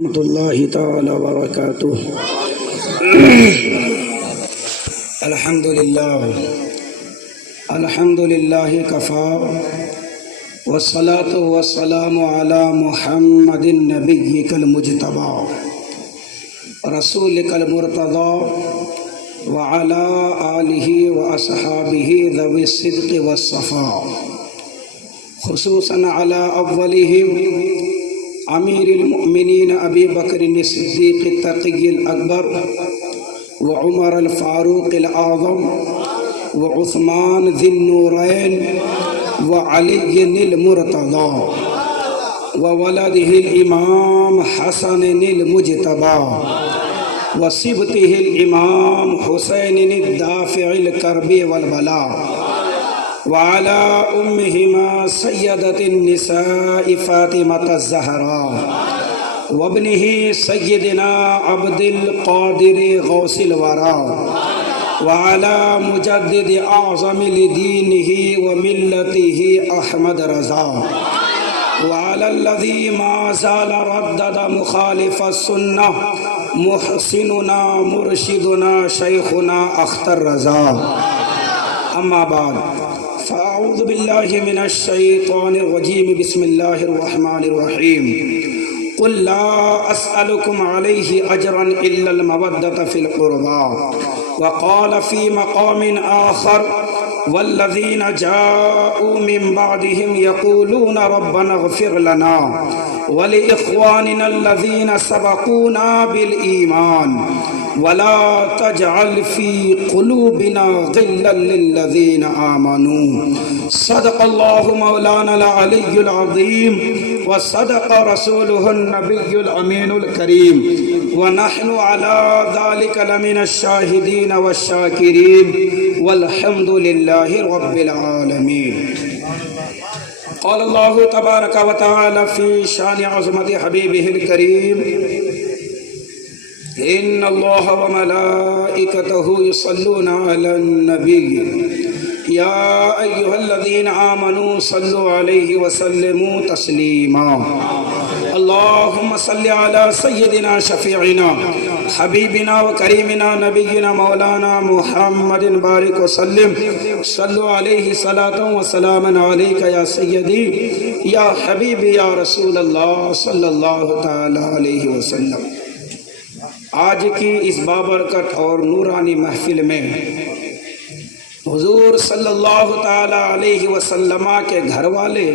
ورحمۃ اللہ تعالی وبرکاتہ۔ الحمد للہ کفی والصلاۃ والسلام علی محمد نبیک المجتبی رسولک المرتضی وعلی آلہ واصحابہ ذوی الصدق والصفاء، خصوصاً علی اولہم امیر المؤمنین ابی بکر الصدیق التقی الاکبر وعمر الفاروق الاعظم وعثمان ذی النورین وعلی المرتضی وولده الامام حسن المجتبی وصبته الامام حسین الدافع الکرب والبلاء وعلى أمهما سيدة النساء فاطمة الزهراء وابنه سيدنا عبد القادر غوث الورى وعلى مجدد أعظم لدينه وملته أحمد رضا وعلى الذي ما زال ردد مخالف السنة محسننا مرشدنا شيخنا أختر رضا. أما بعد، فأعوذ بالله من الشيطان الرجيم. بسم الله الرحمن الرحيم. قل لا أسألكم عليه أجرا إلا المودة في القربى. وقال في مقام آخر والذين جاءوا من بعدهم يقولون ربنا اغفر لنا ولإخواننا الذين سبقونا بالإيمان ولا تجعل في قلوبنا غلا للذين آمنوا. صدق الله مولانا العلي العظيم وصدق رسوله النبي الأمين الكريم ونحن على ذلك لمن الشاهدين والشاكرين والحمد لله رب العالمين. قال الله تبارك وتعالى في شان عظمة حبيبه الكريم: إن الله وملائكته يصلون على النبي يا أيها الذين آمنوا صلوا عليه وسلموا تسليما. اللهم صل على سيدنا شفيعنا حبيبنا وكريمنا نبينا مولانا محمد بارك وسلم. صلوا عليه صلاة وسلاما عليك يا سيدي يا حبيبي يا رسول الله صلى الله تعالى عليه وسلم. آج کی اس بابرکت اور نورانی محفل میں حضور صلی اللہ تعالی علیہ وسلم کے گھر والے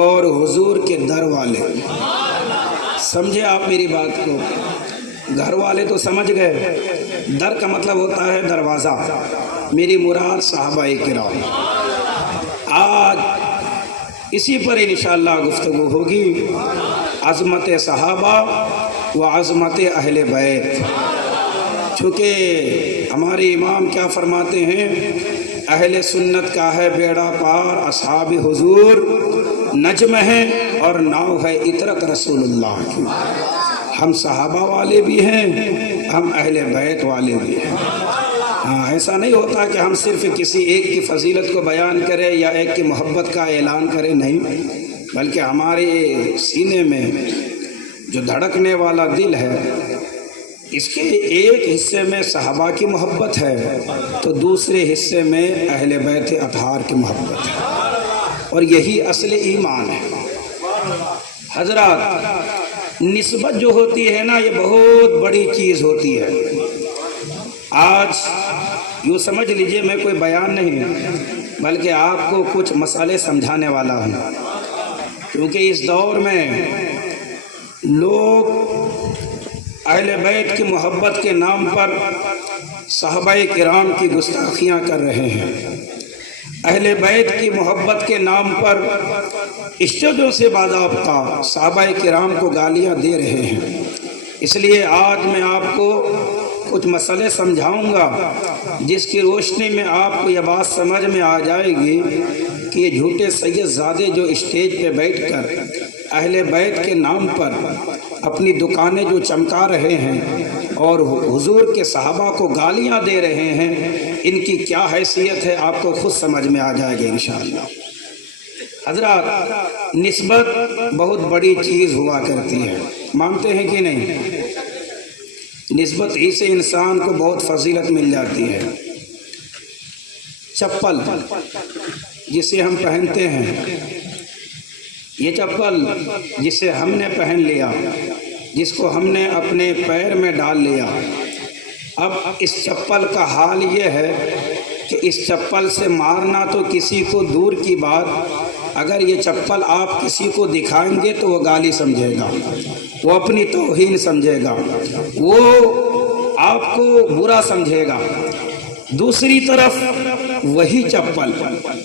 اور حضور کے در والے، سمجھے آپ میری بات کو؟ گھر والے تو سمجھ گئے، در کا مطلب ہوتا ہے دروازہ. میری مراد صحابہ کرام. آج اسی پر انشاءاللہ گفتگو ہوگی، عظمت صحابہ و عظمت اہل بیت. چونکہ ہمارے امام کیا فرماتے ہیں؟ اہل سنت کا ہے بیڑا پار، اصحاب حضور نجم ہے اور ناؤ ہے عطرت رسول اللہ کی. ہم صحابہ والے بھی ہیں، ہم اہل بیت والے بھی ہیں. ہاں، ایسا نہیں ہوتا کہ ہم صرف کسی ایک کی فضیلت کو بیان کریں یا ایک کی محبت کا اعلان کریں، نہیں، بلکہ ہمارے سینے میں جو دھڑکنے والا دل ہے، اس کے ایک حصے میں صحابہ کی محبت ہے تو دوسرے حصے میں اہل بیت اطہار کی محبت ہے، اور یہی اصل ایمان ہے. حضرات، نسبت جو ہوتی ہے نا، یہ بہت بڑی چیز ہوتی ہے. آج یوں سمجھ لیجئے میں کوئی بیان نہیں بلکہ آپ کو کچھ مسئلے سمجھانے والا ہوں، کیونکہ اس دور میں لوگ اہل بیت کی محبت کے نام پر صحابہ کرام کی گستاخیاں کر رہے ہیں. اہل بیت کی محبت کے نام پر عشقوں سے باضابطہ صحابہ کرام کو گالیاں دے رہے ہیں. اس لیے آج میں آپ کو کچھ مسئلے سمجھاؤں گا جس کی روشنی میں آپ کو یہ بات سمجھ میں آ جائے گی کہ یہ جھوٹے سید زادے جو اسٹیج پہ بیٹھ کر اہل بیت کے نام پر اپنی دکانیں جو چمکا رہے ہیں اور حضور کے صحابہ کو گالیاں دے رہے ہیں، ان کی کیا حیثیت ہے آپ کو خود سمجھ میں آ جائے گی انشاءاللہ. حضرات، نسبت بہت بڑی چیز ہوا کرتی ہے. مانتے ہیں کہ نہیں؟ نسبت ہی سے انسان کو بہت فضیلت مل جاتی ہے۔ چپل جسے ہم پہنتے ہیں، یہ چپل جسے ہم نے پہن لیا، جس کو ہم نے اپنے پیر میں ڈال لیا، اب اس چپل کا حال یہ ہے کہ اس چپل سے مارنا تو کسی کو دور کی بات، اگر یہ چپل آپ کسی کو دکھائیں گے تو وہ گالی سمجھے گا، وہ اپنی توہین سمجھے گا، وہ آپ کو برا سمجھے گا۔ دوسری طرف وہی چپل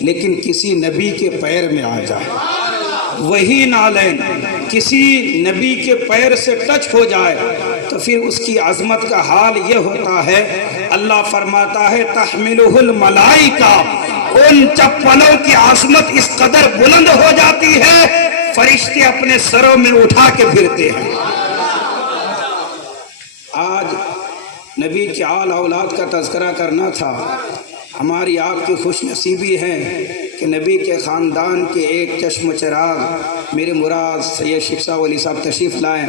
لیکن کسی نبی کے پیر میں آ جائے، وہی نالین کسی نبی کے پیر سے ٹچ ہو جائے تو پھر اس کی عظمت کا حال یہ ہوتا ہے، اللہ فرماتا ہے تحملہ الملائکہ، ان چپلوں کی عظمت اس قدر بلند ہو جاتی ہے فرشتے اپنے سروں میں اٹھا کے پھرتے ہیں۔ آج نبی کے آل اولاد کا تذکرہ کرنا تھا۔ ہماری آپ کی خوش نصیبی ہے کہ نبی کے خاندان کے ایک چشم چراغ میرے مراد سید شیخ صاحب علی صاحب تشریف لائیں۔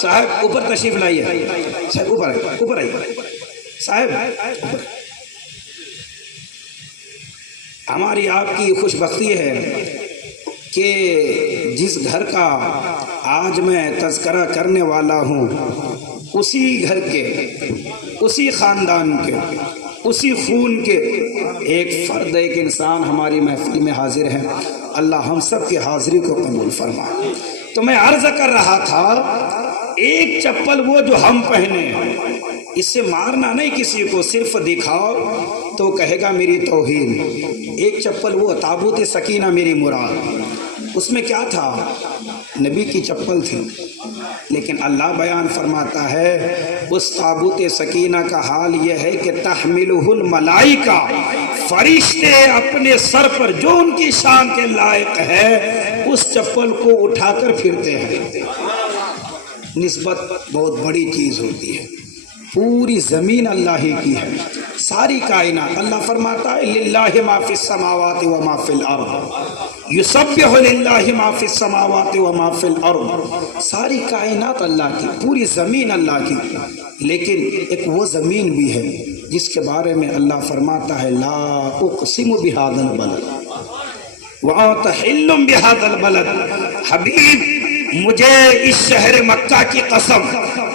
صاحب اوپر تشریف لائیے، صاحب اوپر آئیے صاحب۔ ہماری آپ کی خوش بختی ہے کہ جس گھر کا آج میں تذکرہ کرنے والا ہوں، اسی گھر کے، اسی خاندان کے، اسی خون کے ایک فرد، ایک انسان ہماری محفل میں حاضر ہے۔ اللہ ہم سب کی حاضری کو قبول فرمائے۔ تو میں عرض کر رہا تھا، ایک چپل وہ جو ہم پہنے، اس سے مارنا نہیں کسی کو، صرف دکھاؤ تو کہے گا میری توہین۔ ایک چپل وہ تابوت سکینہ میری مراد، اس میں کیا تھا؟ نبی کی چپل تھی، لیکن اللہ بیان فرماتا ہے اس تابوت سکینہ کا حال یہ ہے کہ تحملہ الملائکہ، فرشتے اپنے سر پر جو ان کی شان کے لائق ہے اس چپل کو اٹھا کر پھرتے ہیں۔ نسبت بہت بڑی چیز ہوتی ہے، پوری زمین اللہ ہی کی ہے، ساری کائنات۔ اللہ فرماتا ہے للہ ما فی السماوات و ما فی الارض، یسبح للہ ما فی السماوات و ما فی الارض، ساری کائنات اللہ کی، پوری زمین اللہ کی۔ لیکن ایک وہ زمین بھی ہے جس کے بارے میں اللہ فرماتا ہے لا اقسم بہذا البلد وانت حل بہذا البلد، حبیب مجھے اس شہر مکہ کی قسم،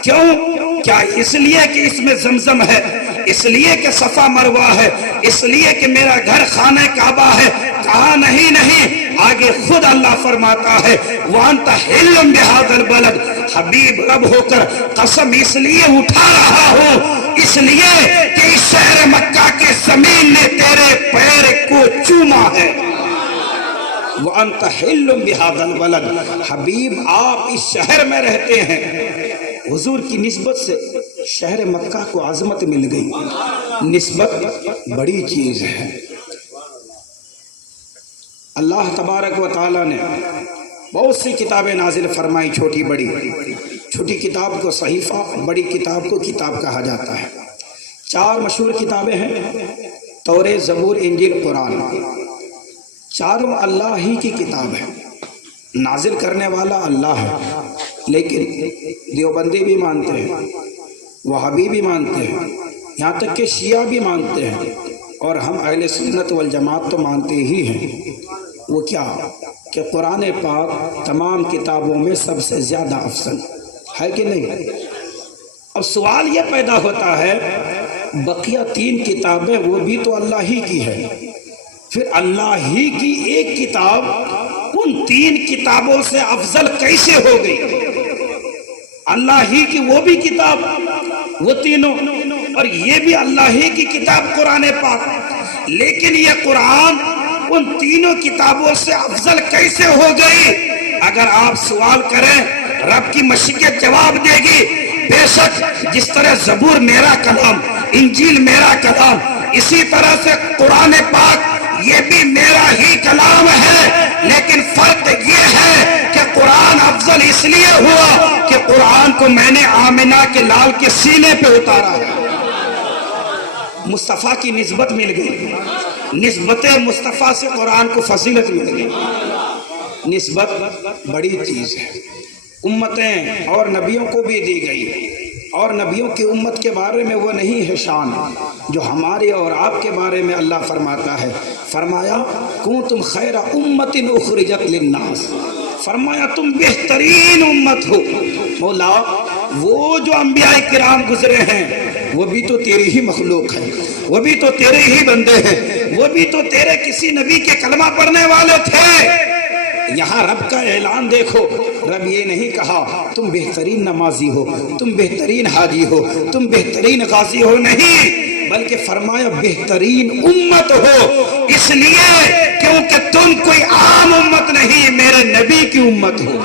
کیوں؟ کیا اس لیے کہ اس میں زمزم ہے، اس لیے کہ صفا مروہ ہے، اس لیے کہ میرا گھر خانہ کعبہ ہے؟ کہا نہیں نہیں، آگے خود اللہ فرماتا ہے وَأَنْتَ حِلٌّ بِهَذَا الْبَلَدِ، حبیب رب ہو کر قسم اس لیے اٹھا رہا ہوں، اس لیے کہ اس شہر مکہ کی زمین نے تیرے پیر کو چوما ہے۔ وَأَنْتَ حِلٌّ بِهَذَا الْبَلَدِ، حبیب آپ اس شہر میں رہتے ہیں۔ حضور کی نسبت سے شہر مکہ کو عظمت مل گئی۔ نسبت بڑی چیز ہے۔ اللہ تبارک و تعالی نے بہت سی کتابیں نازل فرمائی، چھوٹی بڑی۔ چھوٹی کتاب کو صحیفہ، بڑی کتاب کو کتاب کہا جاتا ہے۔ 4 مشہور کتابیں ہیں، توریت، زبور، انجیل، قرآن۔ چاروں اللہ ہی کی کتاب ہے، نازل کرنے والا اللہ ہے، لیکن دیوبندی بھی مانتے ہیں، وہابی بھی مانتے ہیں، یہاں تک کہ شیعہ بھی مانتے ہیں، اور ہم اہل سنت والجماعت تو مانتے ہی ہیں۔ وہ کیا کہ قرآن پاک تمام کتابوں میں سب سے زیادہ افضل ہے کہ نہیں؟ اب سوال یہ پیدا ہوتا ہے بقیہ 3 کتابیں وہ بھی تو اللہ ہی کی ہے، پھر اللہ ہی کی ایک کتاب ان 3 کتابوں سے افضل کیسے ہو گئی؟ اللہ ہی کی وہ بھی کتاب، وہ تینوں، اور یہ بھی اللہ ہی کی کتاب قرآن پاک، لیکن یہ قرآن ان تینوں کتابوں سے افضل کیسے ہو گئی؟ اگر آپ سوال کریں رب کی مشیت جواب دے گی۔ بے شک جس طرح زبور میرا کلام، انجیل میرا کلام، اسی طرح سے قرآن پاک یہ بھی میرا ہی کلام ہے، لیکن فرق یہ ہے کہ قرآن افضل اس لیے ہوا کہ قرآن کو میں نے آمنہ کے لال کے سینے پہ اتارا ہے۔ مصطفیٰ کی نسبت مل گئی، نسبت مصطفیٰ سے قرآن کو فضیلت مل گئی۔ نسبت بڑی چیز ہے۔ امتیں اور نبیوں کو بھی دی گئی، اور نبیوں کی امت کے بارے میں وہ نہیں ہے شان جو ہمارے اور آپ کے بارے میں اللہ فرماتا ہے۔ فرمایا کنتم خیر امت اخرجت للناس، فرمایا تم بہترین امت ہو۔ مولا وہ جو انبیاء کرام گزرے ہیں وہ بھی تو تیری ہی مخلوق ہے، وہ بھی تو تیرے ہی بندے ہیں، وہ بھی تو تیرے کسی نبی کے کلمہ پڑھنے والے تھے۔ یہاں رب کا اعلان دیکھو، رب یہ نہیں کہا تم بہترین نمازی ہو، تم بہترین حاجی ہو، تم بہترین غازی ہو، نہیں، بلکہ فرمایا بہترین امت ہو، اس لیے کیونکہ تم کوئی عام امت نہیں، میرے نبی کی امت ہو،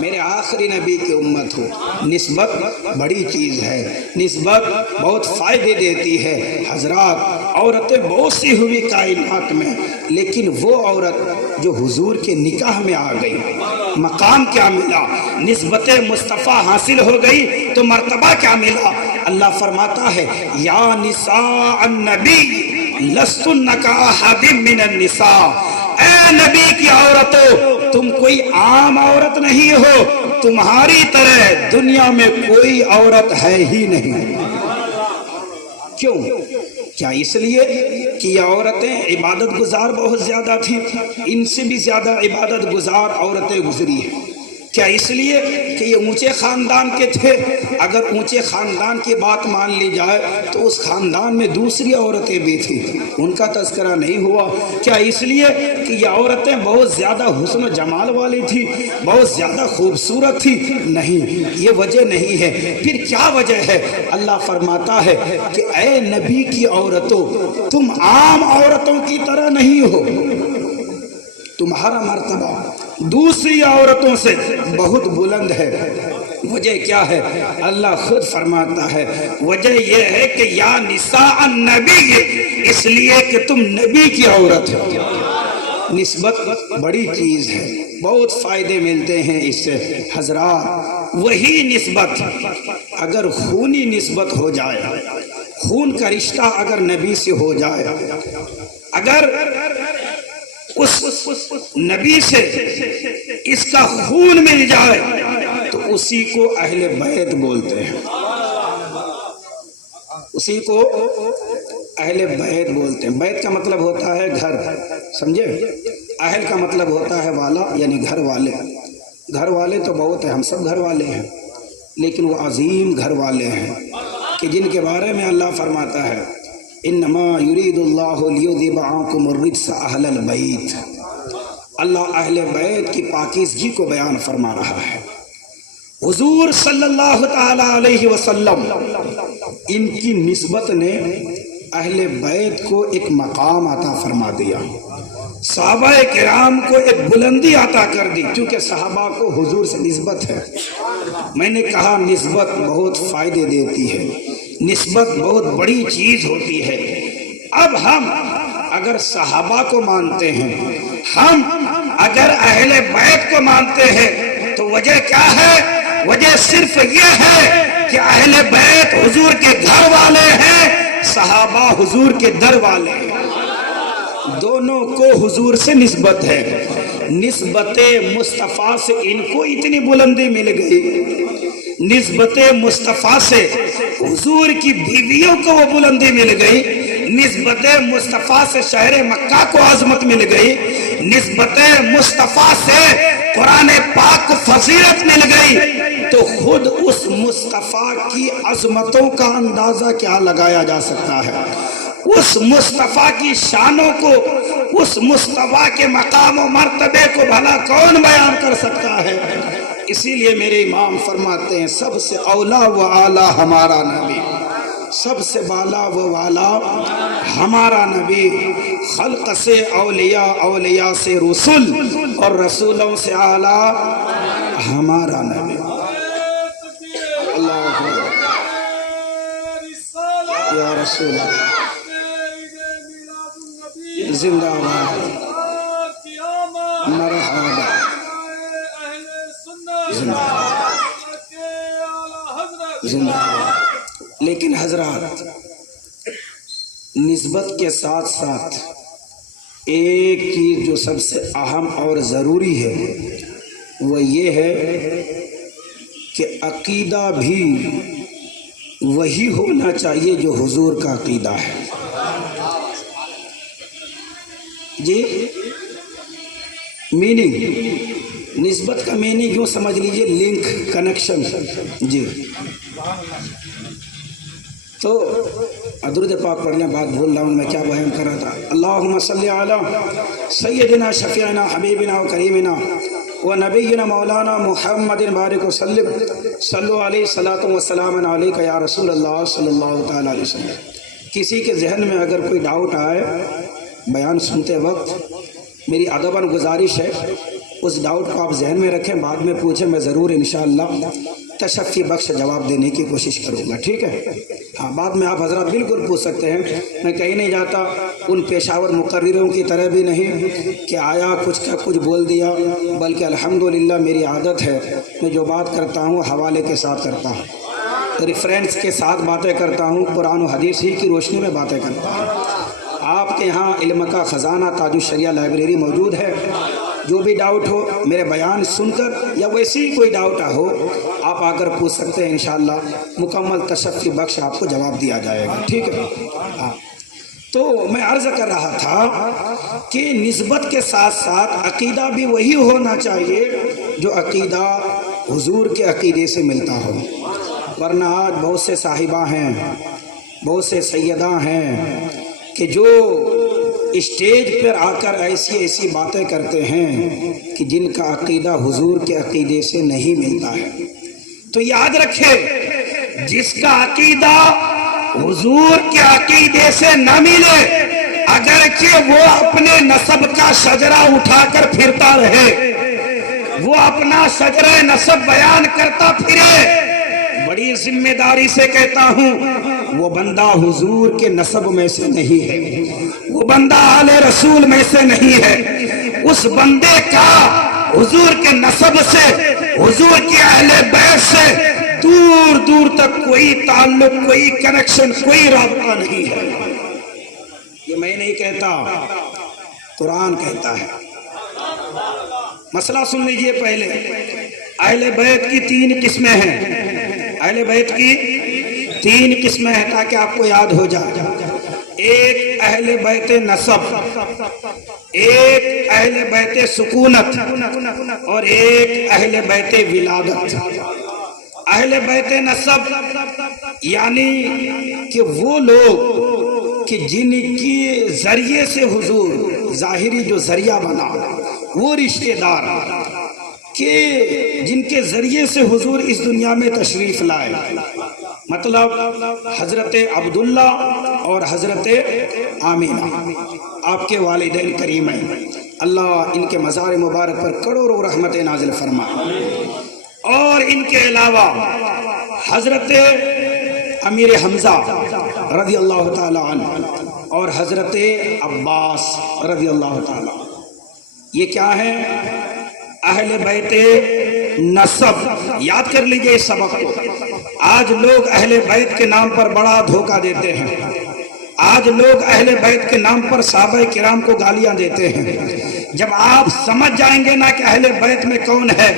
میرے آخری نبی کی امت ہو۔ نسبت بڑی چیز ہے، نسبت بہت فائدے دیتی ہے۔ حضرات عورتیں بہت سی ہوئی کائنات میں، لیکن وہ عورت جو حضور کے نکاح میں آ گئی، مقام کیا ملا، نسبت مصطفیٰ حاصل ہو گئی تو مرتبہ کیا ملا۔ اللہ فرماتا ہے یا نساء النبی لستن کاحد من النساء، اے نبی کی عورتوں تم کوئی عام عورت نہیں ہو، تمہاری طرح دنیا میں کوئی عورت ہے ہی نہیں۔ کیوں؟ کیا اس لیے کہ یہ عورتیں عبادت گزار بہت زیادہ تھیں؟ ان سے بھی زیادہ عبادت گزار عورتیں گزری ہیں۔ کیا اس لیے کہ یہ اونچے خاندان کے تھے؟ اگر اونچے خاندان کی بات مان لی جائے تو اس خاندان میں دوسری عورتیں بھی تھیں، ان کا تذکرہ نہیں ہوا۔ کیا اس لیے کہ یہ عورتیں بہت زیادہ حسن و جمال والی تھی، بہت زیادہ خوبصورت تھی؟ نہیں، یہ وجہ نہیں ہے۔ پھر کیا وجہ ہے؟ اللہ فرماتا ہے کہ اے نبی کی عورتوں تم عام عورتوں کی طرح نہیں ہو، تمہارا مرتبہ دوسری عورتوں سے بہت بلند ہے۔ وجہ کیا ہے؟ اللہ خود فرماتا ہے وجہ یہ ہے کہ یا نساء النبی، اس لیے کہ تم نبی کی عورت ہو۔ نسبت بڑی چیز ہے، بہت فائدے ملتے ہیں اس سے۔ حضرات وہی نسبت اگر خونی نسبت ہو جائے، خون کا رشتہ اگر نبی سے ہو جائے، اگر اس نبی سے اس کا خون مل جائے تو اسی کو اہل بیت بولتے ہیں، اسی کو اہل بیت بولتے ہیں۔ بیت کا مطلب ہوتا ہے گھر، سمجھے؟ اہل کا مطلب ہوتا ہے والا، یعنی گھر والے۔ گھر والے تو بہت ہیں، ہم سب گھر والے ہیں، لیکن وہ عظیم گھر والے ہیں کہ جن کے بارے میں اللہ فرماتا ہے انما یرید اللہ لیذھب عنکم الرجس اہل البیت۔ اللہ اہل بیت کی پاکیزگی کو بیان فرما رہا ہے۔ حضور صلی اللہ تعالی علیہ وسلم ان کی نسبت نے اہل بیت کو ایک مقام عطا فرما دیا، صحابہ کرام کو ایک بلندی عطا کر دی، کیونکہ صحابہ کو حضور سے نسبت ہے۔ میں نے کہا نسبت بہت فائدے دیتی ہے، نسبت بہت بڑی چیز ہوتی ہے۔ اب ہم اگر صحابہ کو مانتے ہیں، ہم اگر اہل بیت کو مانتے ہیں تو وجہ کیا ہے؟ وجہ صرف یہ ہے کہ اہل بیت حضور کے گھر والے ہیں، صحابہ حضور کے در والے ہیں، دونوں کو حضور سے نسبت ہے۔ نسبت مصطفیٰ سے ان کو اتنی بلندی مل گئی، نسبت مصطفیٰ سے حضور کی بیویوں کو وہ بلندی مل گئی، نسبت مصطفیٰ سے شہر مکہ کو عظمت مل گئی، نسبت مصطفیٰ سے قرآن پاک کو فضیلت مل گئی، تو خود اس مصطفیٰ کی عظمتوں کا اندازہ کیا لگایا جا سکتا ہے؟ اس مصطفیٰ کی شانوں کو، اس مصطفیٰ کے مقام و مرتبے کو بھلا کون بیان کر سکتا ہے؟ اسی لیے میرے امام فرماتے ہیں سب سے اولا و اعلیٰ ہمارا نبی، سب سے بالا و والا ہمارا نبی، خلق سے اولیاء، اولیاء سے رسول، اور رسولوں سے اعلیٰ ہمارا نبی۔ اللہ اکبر یا رسول اللہ، زندہ باد، مرحبا، زندہ باد۔ لیکن حضرات نسبت کے ساتھ ساتھ ایک چیز جو سب سے اہم اور ضروری ہے وہ یہ ہے کہ عقیدہ بھی وہی ہونا چاہیے جو حضور کا عقیدہ ہے. جی میننگ، نسبت کا میننگ یوں سمجھ لیجئے لنک، کنیکشن. جی تو درود پاک پڑھنے بات بھول رہا ہوں میں، کیا بیان کر رہا تھا. اللہم صلی علی سیدنا شفیعنا حبیبنا و کریمنا و نبینا مولانا محمد بارک وسلم صلو علیہ صلاۃ و سلام علیک یا رسول اللہ صلی اللہ تعالیٰ علیہ وسلم. کسی کے ذہن میں اگر کوئی ڈاؤٹ آئے بیان سنتے وقت، میری ادباً گزارش ہے اس ڈاؤٹ کو آپ ذہن میں رکھیں، بعد میں پوچھیں، میں ضرور انشاءاللہ تشفی بخش جواب دینے کی کوشش کروں گا. ٹھیک ہے؟ ہاں، بعد میں آپ حضرات بالکل پوچھ سکتے ہیں. میں کہیں نہیں جاتا، ان پیشاور مقرروں کی طرح بھی نہیں کہ آیا کچھ کا کچھ بول دیا، بلکہ الحمدللہ میری عادت ہے میں جو بات کرتا ہوں حوالے کے ساتھ کرتا ہوں، ریفرنس کے ساتھ باتیں کرتا ہوں، قرآن و حدیث ہی کی روشنی میں باتیں کرتا ہوں. آپ کے ہاں علم کا خزانہ تاج الشریعہ لائبریری موجود ہے. جو بھی ڈاؤٹ ہو میرے بیان سن کر یا ویسی ہی کوئی ڈاؤٹ ہو آپ آ کر پوچھ سکتے ہیں، انشاءاللہ مکمل تشفی بخش آپ کو جواب دیا جائے گا. ٹھیک ہے؟ ہاں، تو میں عرض کر رہا تھا کہ نسبت کے ساتھ ساتھ عقیدہ بھی وہی ہونا چاہیے جو عقیدہ حضور کے عقیدے سے ملتا ہو. ورنہ آج بہت سے صاحبہ ہیں، بہت سے سیدہ ہیں کہ جو اسٹیج پر آ کر ایسی ایسی باتیں کرتے ہیں کہ جن کا عقیدہ حضور کے عقیدے سے نہیں ملتا ہے. تو یاد رکھے، جس کا عقیدہ حضور کے عقیدے سے نہ ملے، اگرچہ وہ اپنے نسب کا شجرہ اٹھا کر پھرتا رہے، وہ اپنا شجرہ نسب بیان کرتا پھرے، بڑی ذمہ داری سے کہتا ہوں وہ بندہ حضور کے نسب میں سے نہیں ہے، وہ بندہ آل رسول میں سے نہیں ہے. اس بندے کا حضور کے نسب سے، حضور کے اہل بیت سے دور دور تک کوئی تعلق، کوئی کنیکشن، کوئی رابطہ نہیں ہے. یہ میں نہیں کہتا، قرآن کہتا ہے. مسئلہ سن لیجئے پہلے. اہل بیت کی 3 قسمیں ہیں. اہل بیت کی 3 قسمیں ہیں تاکہ آپ کو یاد ہو جائے. ایک اہل بیت نسب، ایک اہل بیت سکونت، اور ایک اہل بیت ولادت. اہل بیت نسب یعنی کہ وہ لوگ کہ جن کے ذریعے سے حضور، ظاہری جو ذریعہ بنا، وہ رشتہ دار کہ جن کے ذریعے سے حضور اس دنیا میں تشریف لائے. مطلب حضرت عبداللہ اور حضرت آمینہ آپ کے والدین کریمین، اللہ ان کے مزار مبارک پر کروڑوں رحمت نازل فرمائے. اور ان کے علاوہ حضرت امیر حمزہ رضی اللہ تعالی عنہ اور حضرت عباس رضی اللہ تعالی. یہ کیا ہے؟ اہل بیت نسب. یاد کر لیجئے اس سبق کو. آج لوگ اہل بیت کے نام پر بڑا دھوکہ دیتے ہیں. آج لوگ اہل بیت کے نام پر صحابہ کرام کو گالیاں دیتے ہیں. جب آپ سمجھ جائیں گے نا کہ اہل بیت میں کون ہے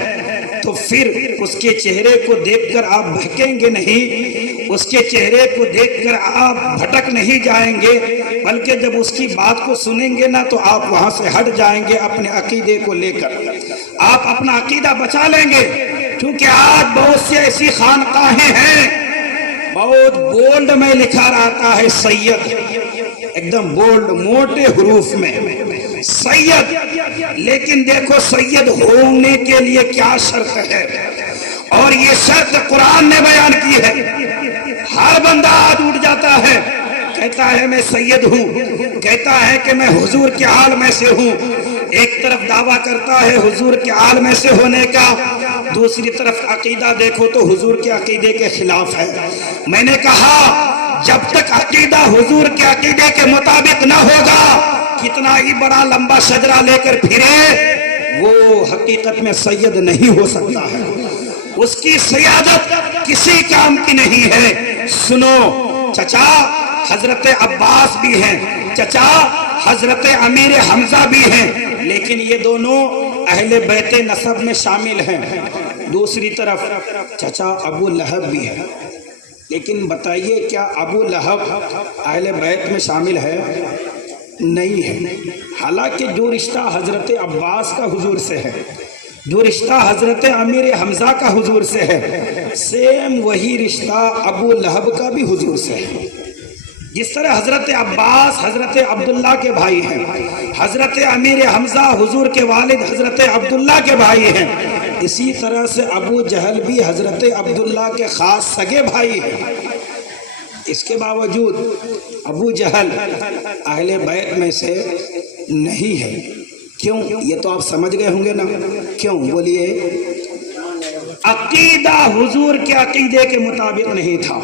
تو پھر اس کے چہرے کو دیکھ کر آپ بھٹکیں گے نہیں، اس کے چہرے کو دیکھ کر آپ بھٹک نہیں جائیں گے، بلکہ جب اس کی بات کو سنیں گے نا تو آپ وہاں سے ہٹ جائیں گے اپنے عقیدے کو لے کر. آپ اپنا عقیدہ بچا لیں گے. کیونکہ آج بہت سی ایسی خانقاہیں ہیں، بہت بولڈ میں لکھا رہتا ہے سید، ایک دم بولڈ موٹے حروف میں سید. لیکن دیکھو سید ہونے کے لیے کیا شرط ہے، اور یہ شرط قرآن نے بیان کی ہے. ہر بندہ آج اٹھ جاتا ہے، کہتا ہے میں سید ہوں، کہتا ہے کہ میں حضور کے آل میں سے ہوں. ایک طرف دعویٰ کرتا ہے حضور کے آل میں سے ہونے کا، دوسری طرف عقیدہ دیکھو تو حضور کے عقیدے کے خلاف ہے. میں نے کہا جب تک عقیدہ حضور کے عقیدے کے مطابق نہ ہوگا، کتنا ہی بڑا لمبا شجرہ لے کر پھرے، وہ حقیقت میں سید نہیں ہو سکتا ہے. اس کی سیادت کسی کام کی نہیں ہے. سنو، چچا حضرت عباس بھی ہیں، چچا حضرت امیر حمزہ بھی ہیں، لیکن یہ دونوں اہل بیت نسب میں شامل ہیں، دوسری طرف چچا ابو لہب بھی ہے۔ لیکن بتائیے کیا ابو لہب اہل بیت میں شامل ہے؟ نہیں ہے۔ حالانکہ جو رشتہ حضرت عباس کا حضور سے ہے، جو رشتہ حضرت امیر حمزہ کا حضور سے ہے، سیم وہی رشتہ ابو لہب کا بھی حضور سے ہے۔ جس طرح حضرت عباس حضرت عبداللہ کے بھائی ہیں، حضرت امیر حمزہ حضور کے والد حضرت عبداللہ کے بھائی ہیں، اسی طرح سے ابو جہل بھی حضرت عبداللہ کے خاص سگے بھائی ہیں۔ اس کے باوجود ابو جہل اہل بیت میں سے نہیں ہے۔ کیوں؟ یہ تو آپ سمجھ گئے ہوں گے نا، کیوں بولیے؟ عقیدہ حضور کے عقیدے کے مطابق نہیں تھا،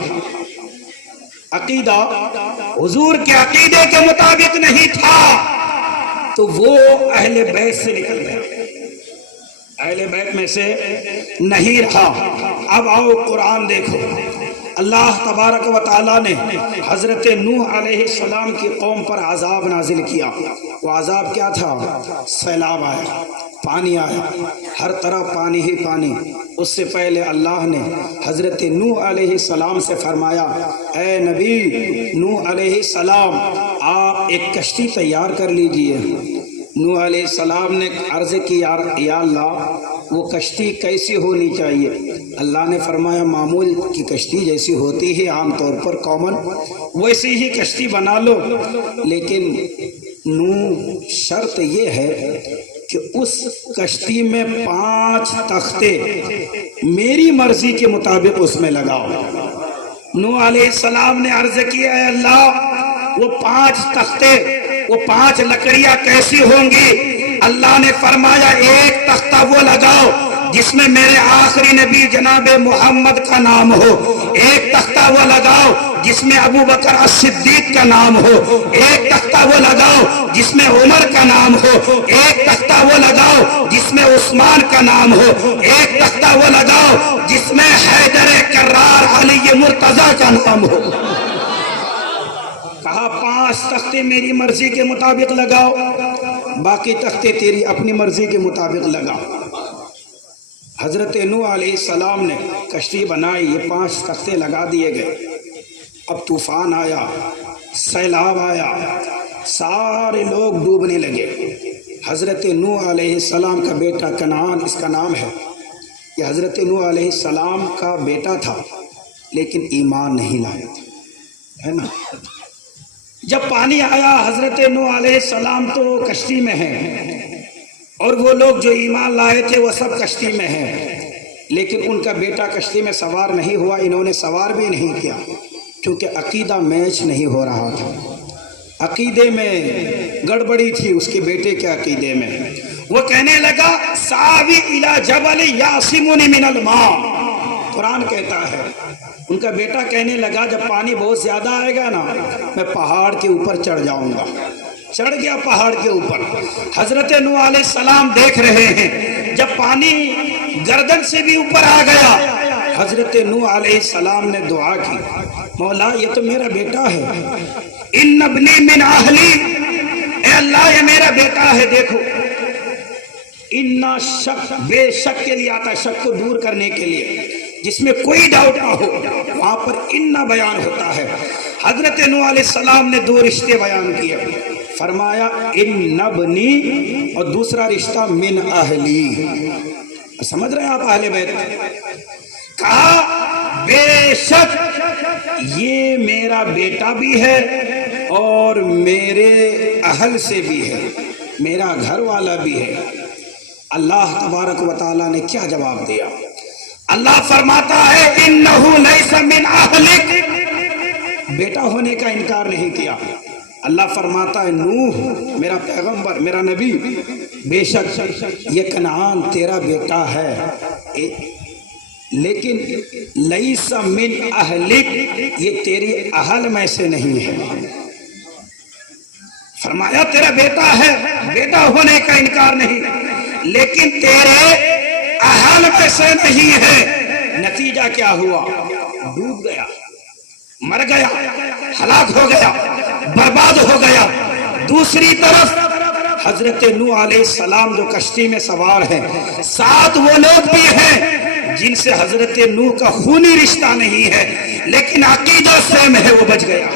عقیدہ حضور کے عقیدے کے مطابق نہیں تھا، تو وہ اہل بیت سے نکل گیا، اہل بیت میں سے نہیں رہا۔ اب آؤ قرآن دیکھو، اللہ تبارک و تعالیٰ نے حضرت نوح علیہ السلام کی قوم پر عذاب نازل کیا۔ وہ عذاب کیا تھا؟ سیلاب آیا، پانی آیا، ہر طرف پانی ہی پانی۔ اس سے پہلے اللہ نے حضرت نوح علیہ السلام سے فرمایا، اے نبی نوح علیہ السلام آپ ایک کشتی تیار کر لیجئے۔ نوح علیہ السلام نے عرض کی، یا اللہ وہ کشتی کیسی ہونی چاہیے؟ اللہ نے فرمایا معمول کی کشتی جیسی ہوتی ہے عام طور پر کامن، ویسی ہی کشتی بنا لو، لیکن نوح شرط یہ ہے کہ اس کشتی میں 5 تختے میری مرضی کے مطابق اس میں لگاؤ۔ نوح علیہ السلام نے عرض کیا، اے اللہ وہ 5 تختے، وہ 5 لکڑیاں کیسی ہوں گی؟ اللہ نے فرمایا ایک تختہ وہ لگاؤ جس میں میرے آخری نبی جناب محمد کا نام ہو، ایک تختہ وہ لگاؤ جس میں ابو بکر الصدیق کا نام ہو، ایک تختہ وہ لگاؤ جس میں عمر کا نام ہو، ایک تختہ وہ لگاؤ جس میں عثمان کا نام ہو، ایک تختہ وہ لگاؤ جس میں حیدر کرار علی مرتضی کا نام ہو۔ کہا 5 تختے میری مرضی کے مطابق لگاؤ، باقی تختے تیری اپنی مرضی کے مطابق لگاؤ۔ حضرت نوح علیہ السلام نے کشتی بنائی، یہ 5 تختے لگا دیے گئے۔ اب طوفان آیا، سیلاب آیا، سارے لوگ ڈوبنے لگے۔ حضرت نوح علیہ السلام کا بیٹا کنعان اس کا نام ہے، یہ حضرت نوح علیہ السلام کا بیٹا تھا لیکن ایمان نہیں لایا تھا، ہے نا۔ جب پانی آیا حضرت نوح علیہ السلام تو کشتی میں ہیں، اور وہ لوگ جو ایمان لائے تھے وہ سب کشتی میں ہیں، لیکن ان کا بیٹا کشتی میں سوار نہیں ہوا، انہوں نے سوار بھی نہیں کیا کیونکہ عقیدہ میچ نہیں ہو رہا تھا، عقیدے میں گڑبڑی تھی اس کے بیٹے کے عقیدے میں۔ وہ کہنے لگا ساوی الی جبل یعصمنی من الماء، قرآن کہتا ہے ان کا بیٹا کہنے لگا جب پانی بہت زیادہ آئے گا نا میں پہاڑ کے اوپر چڑھ جاؤں گا۔ چڑھ گیا پہاڑ کے اوپر۔ حضرت نوح علیہ السلام دیکھ رہے ہیں جب پانی گردن سے بھی اوپر آ گیا، حضرت نوح علیہ السلام نے دعا کی، مولا یہ تو میرا بیٹا ہے، ان ابنی من اہلی، اے اللہ یہ میرا بیٹا ہے۔ دیکھو شک بے شک کے لیے آتا ہے، شک کو دور کرنے کے لیے جس میں کوئی ڈاؤٹ نہ ہو، وہاں پر انّا بیان ہوتا ہے۔ حضرت نوح علیہ السلام نے 2 رشتے بیان کیے، فرمایا ان ابنی اور دوسرا رشتہ من اہلی۔ سمجھ رہے ہیں آپ اہل بیت؟ کہا بے شک یہ میرا بیٹا بھی ہے اور میرے اہل سے بھی ہے، میرا گھر والا بھی ہے۔ اللہ تبارک و تعالیٰ نے کیا جواب دیا؟ اللہ فرماتا ہے انہو لیس من اہلک، بیٹا ہونے کا انکار نہیں کیا۔ اللہ فرماتا ہے نوح میرا پیغمبر میرا نبی بے شک یہ کنعان تیرا بیٹا ہے، لیکن لیس من اہلک یہ تیری اہل میں سے نہیں ہے۔ فرمایا تیرا بیٹا ہے، بیٹا ہونے کا انکار نہیں، لیکن تیرے اہل میں سے نہیں ہے۔ نتیجہ کیا ہوا؟ ڈوب گیا، مر گیا، ہلاک ہو گیا، برباد ہو گیا۔ دوسری طرف حضرت نوح علیہ السلام جو کشتی میں سوار ہیں، ساتھ وہ لوگ بھی ہیں جن سے حضرت نوح کا خونی رشتہ نہیں ہے، لیکن عقیدہ سیم ہے، وہ بچ گیا۔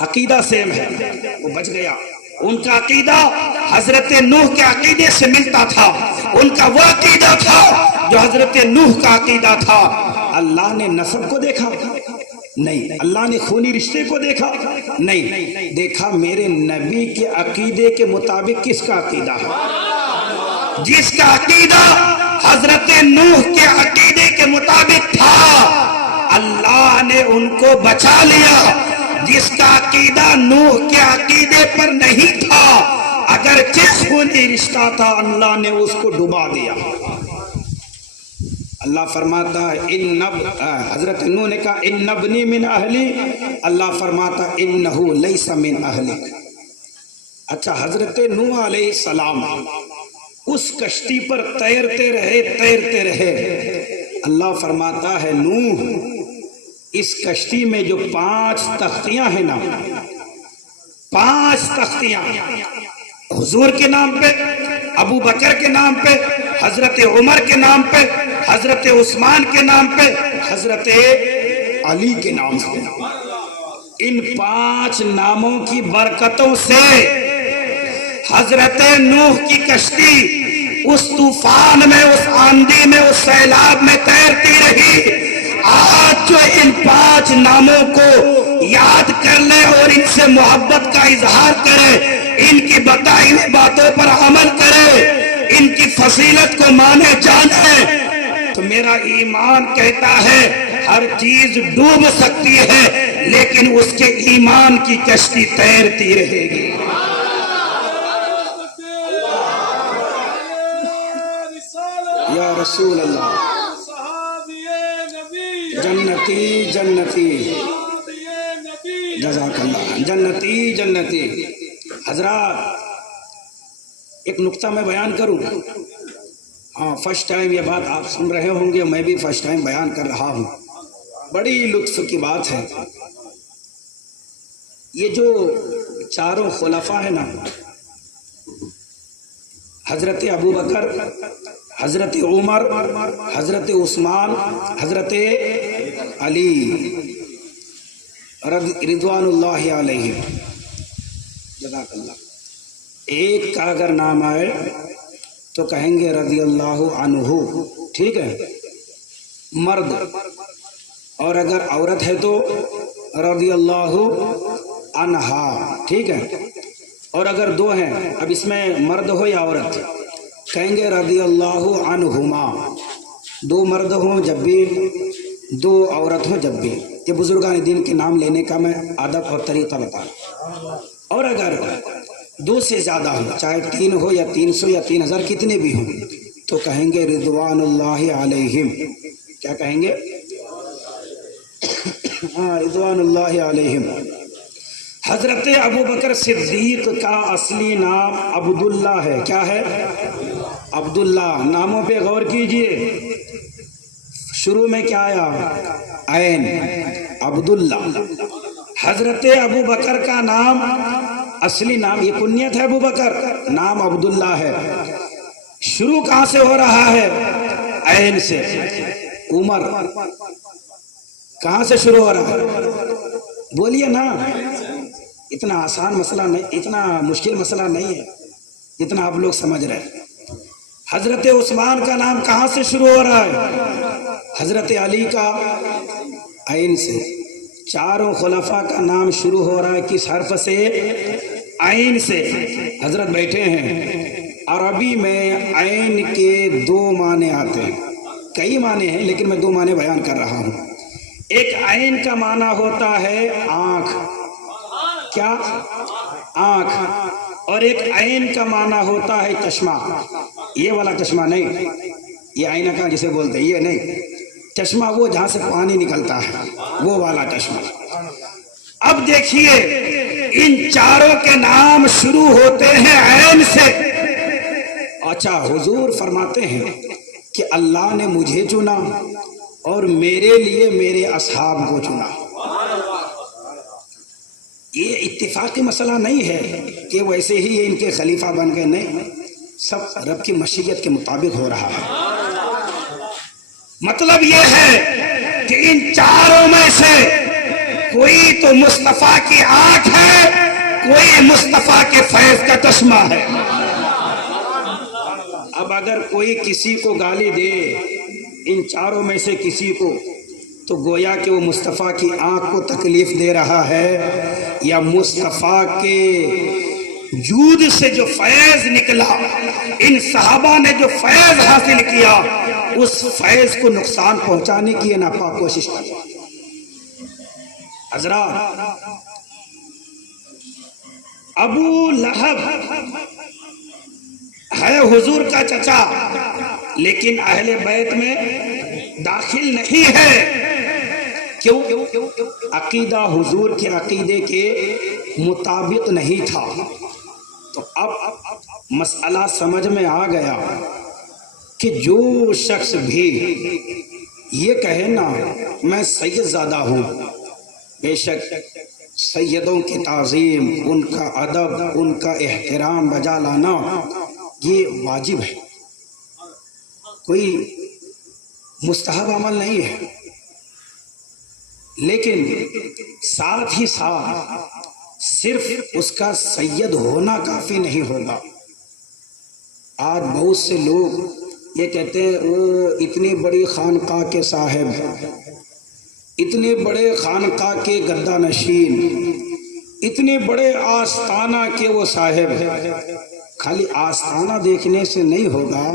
عقیدہ سیم ہے، وہ بچ گیا۔ ان کا عقیدہ حضرت نوح کے عقیدے سے ملتا تھا، ان کا وہ عقیدہ تھا جو حضرت نوح کا عقیدہ تھا۔ اللہ نے نسب کو دیکھا نہیں، اللہ نے خونی رشتے کو دیکھا نہیں، دیکھا میرے نبی کے عقیدے کے مطابق کس کا عقیدہ ہے، جس کا عقیدہ حضرت نوح کے عقیدے کے مطابق تھا، اللہ نے ان کو بچا لیا۔ جس کا عقیدہ نوح کے عقیدے پر نہیں تھا، اگرچہ خونی رشتہ تھا، اللہ نے اس کو ڈبا دیا۔ اللہ فرماتا ہے حضرت نوح نے کہا ان ابنی من اہلی، اللہ فرماتا انہو لیس من اہلک۔ اچھا، حضرت نوح علیہ السلام اس کشتی پر تیرتے رہے، اللہ فرماتا ہے نوح اس کشتی میں جو 5 تختیاں ہیں نا، 5 تختیاں حضور کے نام پہ، ابو بکر کے نام پہ، حضرت عمر کے نام پہ، حضرت عثمان کے نام پہ، حضرت علی کے نام پہ، ان 5 ناموں کی برکتوں سے حضرت نوح کی کشتی اس طوفان میں، اس آندھی میں، اس سیلاب میں تیرتی رہی۔ آج جو ان 5 ناموں کو یاد کر لے اور ان سے محبت کا اظہار کرے، ان کی بتائی ہوئی باتوں پر عمل کرے، ان کی فضیلت کو مانے جانے، تو میرا ایمان کہتا ہے ہر چیز ڈوب سکتی ہے لیکن اس کے ایمان کی کشتی تیرتی رہے گی۔ یا رسول اللہ، جنتی جنتی، جزاک اللہ، جنتی جنتی۔ حضرات ایک نقطہ میں بیان کروں، ہاں فرسٹ ٹائم یہ بات آپ سن رہے ہوں گے، میں بھی فرسٹ ٹائم بیان کر رہا ہوں، بڑی لطف کی بات ہے۔ یہ جو 4 خلفاء ہیں نا، حضرت ابو بکر، حضرت عمر، حضرت عثمان، حضرت علی رضوان اللہ علیہ، جزاک اللہ، ایک کا اگر نام آئے تو کہیں گے رضی اللہ عنہ، ٹھیک ہے، مرد، اور اگر عورت ہے تو رضی اللہ عنہا، ٹھیک ہے، اور اگر 2 ہیں، اب اس میں مرد ہو یا عورت، کہیں گے رضی اللہ عنہما، 2 مرد ہوں جب بھی، 2 عورت ہوں جب بھی۔ یہ بزرگان دین کے نام لینے کا میں عادت اور طریقہ بتا رہا ہوں۔ اور اگر 2 سے زیادہ ہوں، چاہے 3 ہو یا 300 یا 3000 کتنے بھی ہوں، تو کہیں گے رضوان اللہ علیہم، کیا کہیں گے؟ ہاں، رضوان اللہ علیہم۔ حضرت ابو بکر صدیق کا اصلی نام عبداللہ ہے، کیا ہے؟ عبداللہ۔ ناموں پہ غور کیجئے، شروع میں کیا آیا؟ عین، عبداللہ۔ حضرت ابو بکر کا نام، اصلی نام، یہ کنیت ہے ابو بکر، نام عبداللہ ہے، شروع کہاں سے ہو رہا ہے؟ عین سے۔ عمر کہاں سے شروع ہو رہا ہے؟ بولیے نا، اتنا آسان مسئلہ نہیں، اتنا مشکل مسئلہ نہیں ہے جتنا آپ لوگ سمجھ رہے ہیں۔ حضرت عثمان کا نام کہاں سے شروع ہو رہا ہے؟ حضرت علی کا عین سے۔ 4 خلفاء کا نام شروع ہو رہا ہے کس حرف سے؟ عین سے۔ حضرت بیٹھے ہیں، عربی میں عین کے 2 معنی آتے ہیں، کئی معنی ہیں لیکن میں 2 معنی بیان کر رہا ہوں۔ ایک عین کا معنی ہوتا ہے آنکھ، کیا؟ آنکھ۔ اور ایک عین کا معنی ہوتا ہے چشمہ، یہ والا چشمہ نہیں، یہ آئینہ کا جسے بولتے ہیں، یہ نہیں، چشمہ وہ جہاں سے پانی نکلتا ہے، وہ والا چشمہ۔ اب دیکھیے ان 4 کے نام شروع ہوتے ہیں عین سے۔ اچھا، حضور فرماتے ہیں کہ اللہ نے مجھے چنا اور میرے لیے میرے اصحاب کو چنا۔ یہ اتفاقی مسئلہ نہیں ہے کہ ویسے ہی یہ ان کے خلیفہ بن گئے، نہیں، سب رب کی مشیت کے مطابق ہو رہا ہے۔ مطلب یہ ہے کہ ان چاروں میں سے کوئی تو مصطفیٰ کی آنکھ ہے، کوئی مصطفیٰ کے فیض کا چشمہ ہے۔ اب اگر کوئی کسی کو گالی دے ان چاروں میں سے کسی کو، تو گویا کہ وہ مصطفیٰ کی آنکھ کو تکلیف دے رہا ہے، یا مصطفیٰ کے جود سے جو فیض نکلا، ان صحابہ نے جو فیض حاصل کیا، اس فیض کو نقصان پہنچانے کی یہ ناپاک کوشش کی۔ حضرات، ابو لہب ہے حضور کا چچا، لیکن اہل بیت میں داخل نہیں ہے۔ کیوں؟ عقیدہ حضور کے عقیدے کے مطابق نہیں تھا۔ تو اب مسئلہ سمجھ میں آ گیا کہ جو شخص بھی یہ کہے نا میں سید زادہ ہوں، بے شک سیدوں کی تعظیم، ان کا ادب، ان کا احترام بجا لانا یہ واجب ہے، کوئی مستحب عمل نہیں ہے، لیکن ساتھ ہی ساتھ صرف اس کا سید ہونا کافی نہیں ہوگا۔ آج بہت سے لوگ یہ کہتے ہیں وہ اتنی بڑی خانقاہ کے صاحب ہیں، اتنے بڑے خانقاہ کے گدہ نشین، اتنے بڑے آستانہ کے وہ صاحب ہیں۔ خالی آستانہ دیکھنے سے نہیں ہوگا،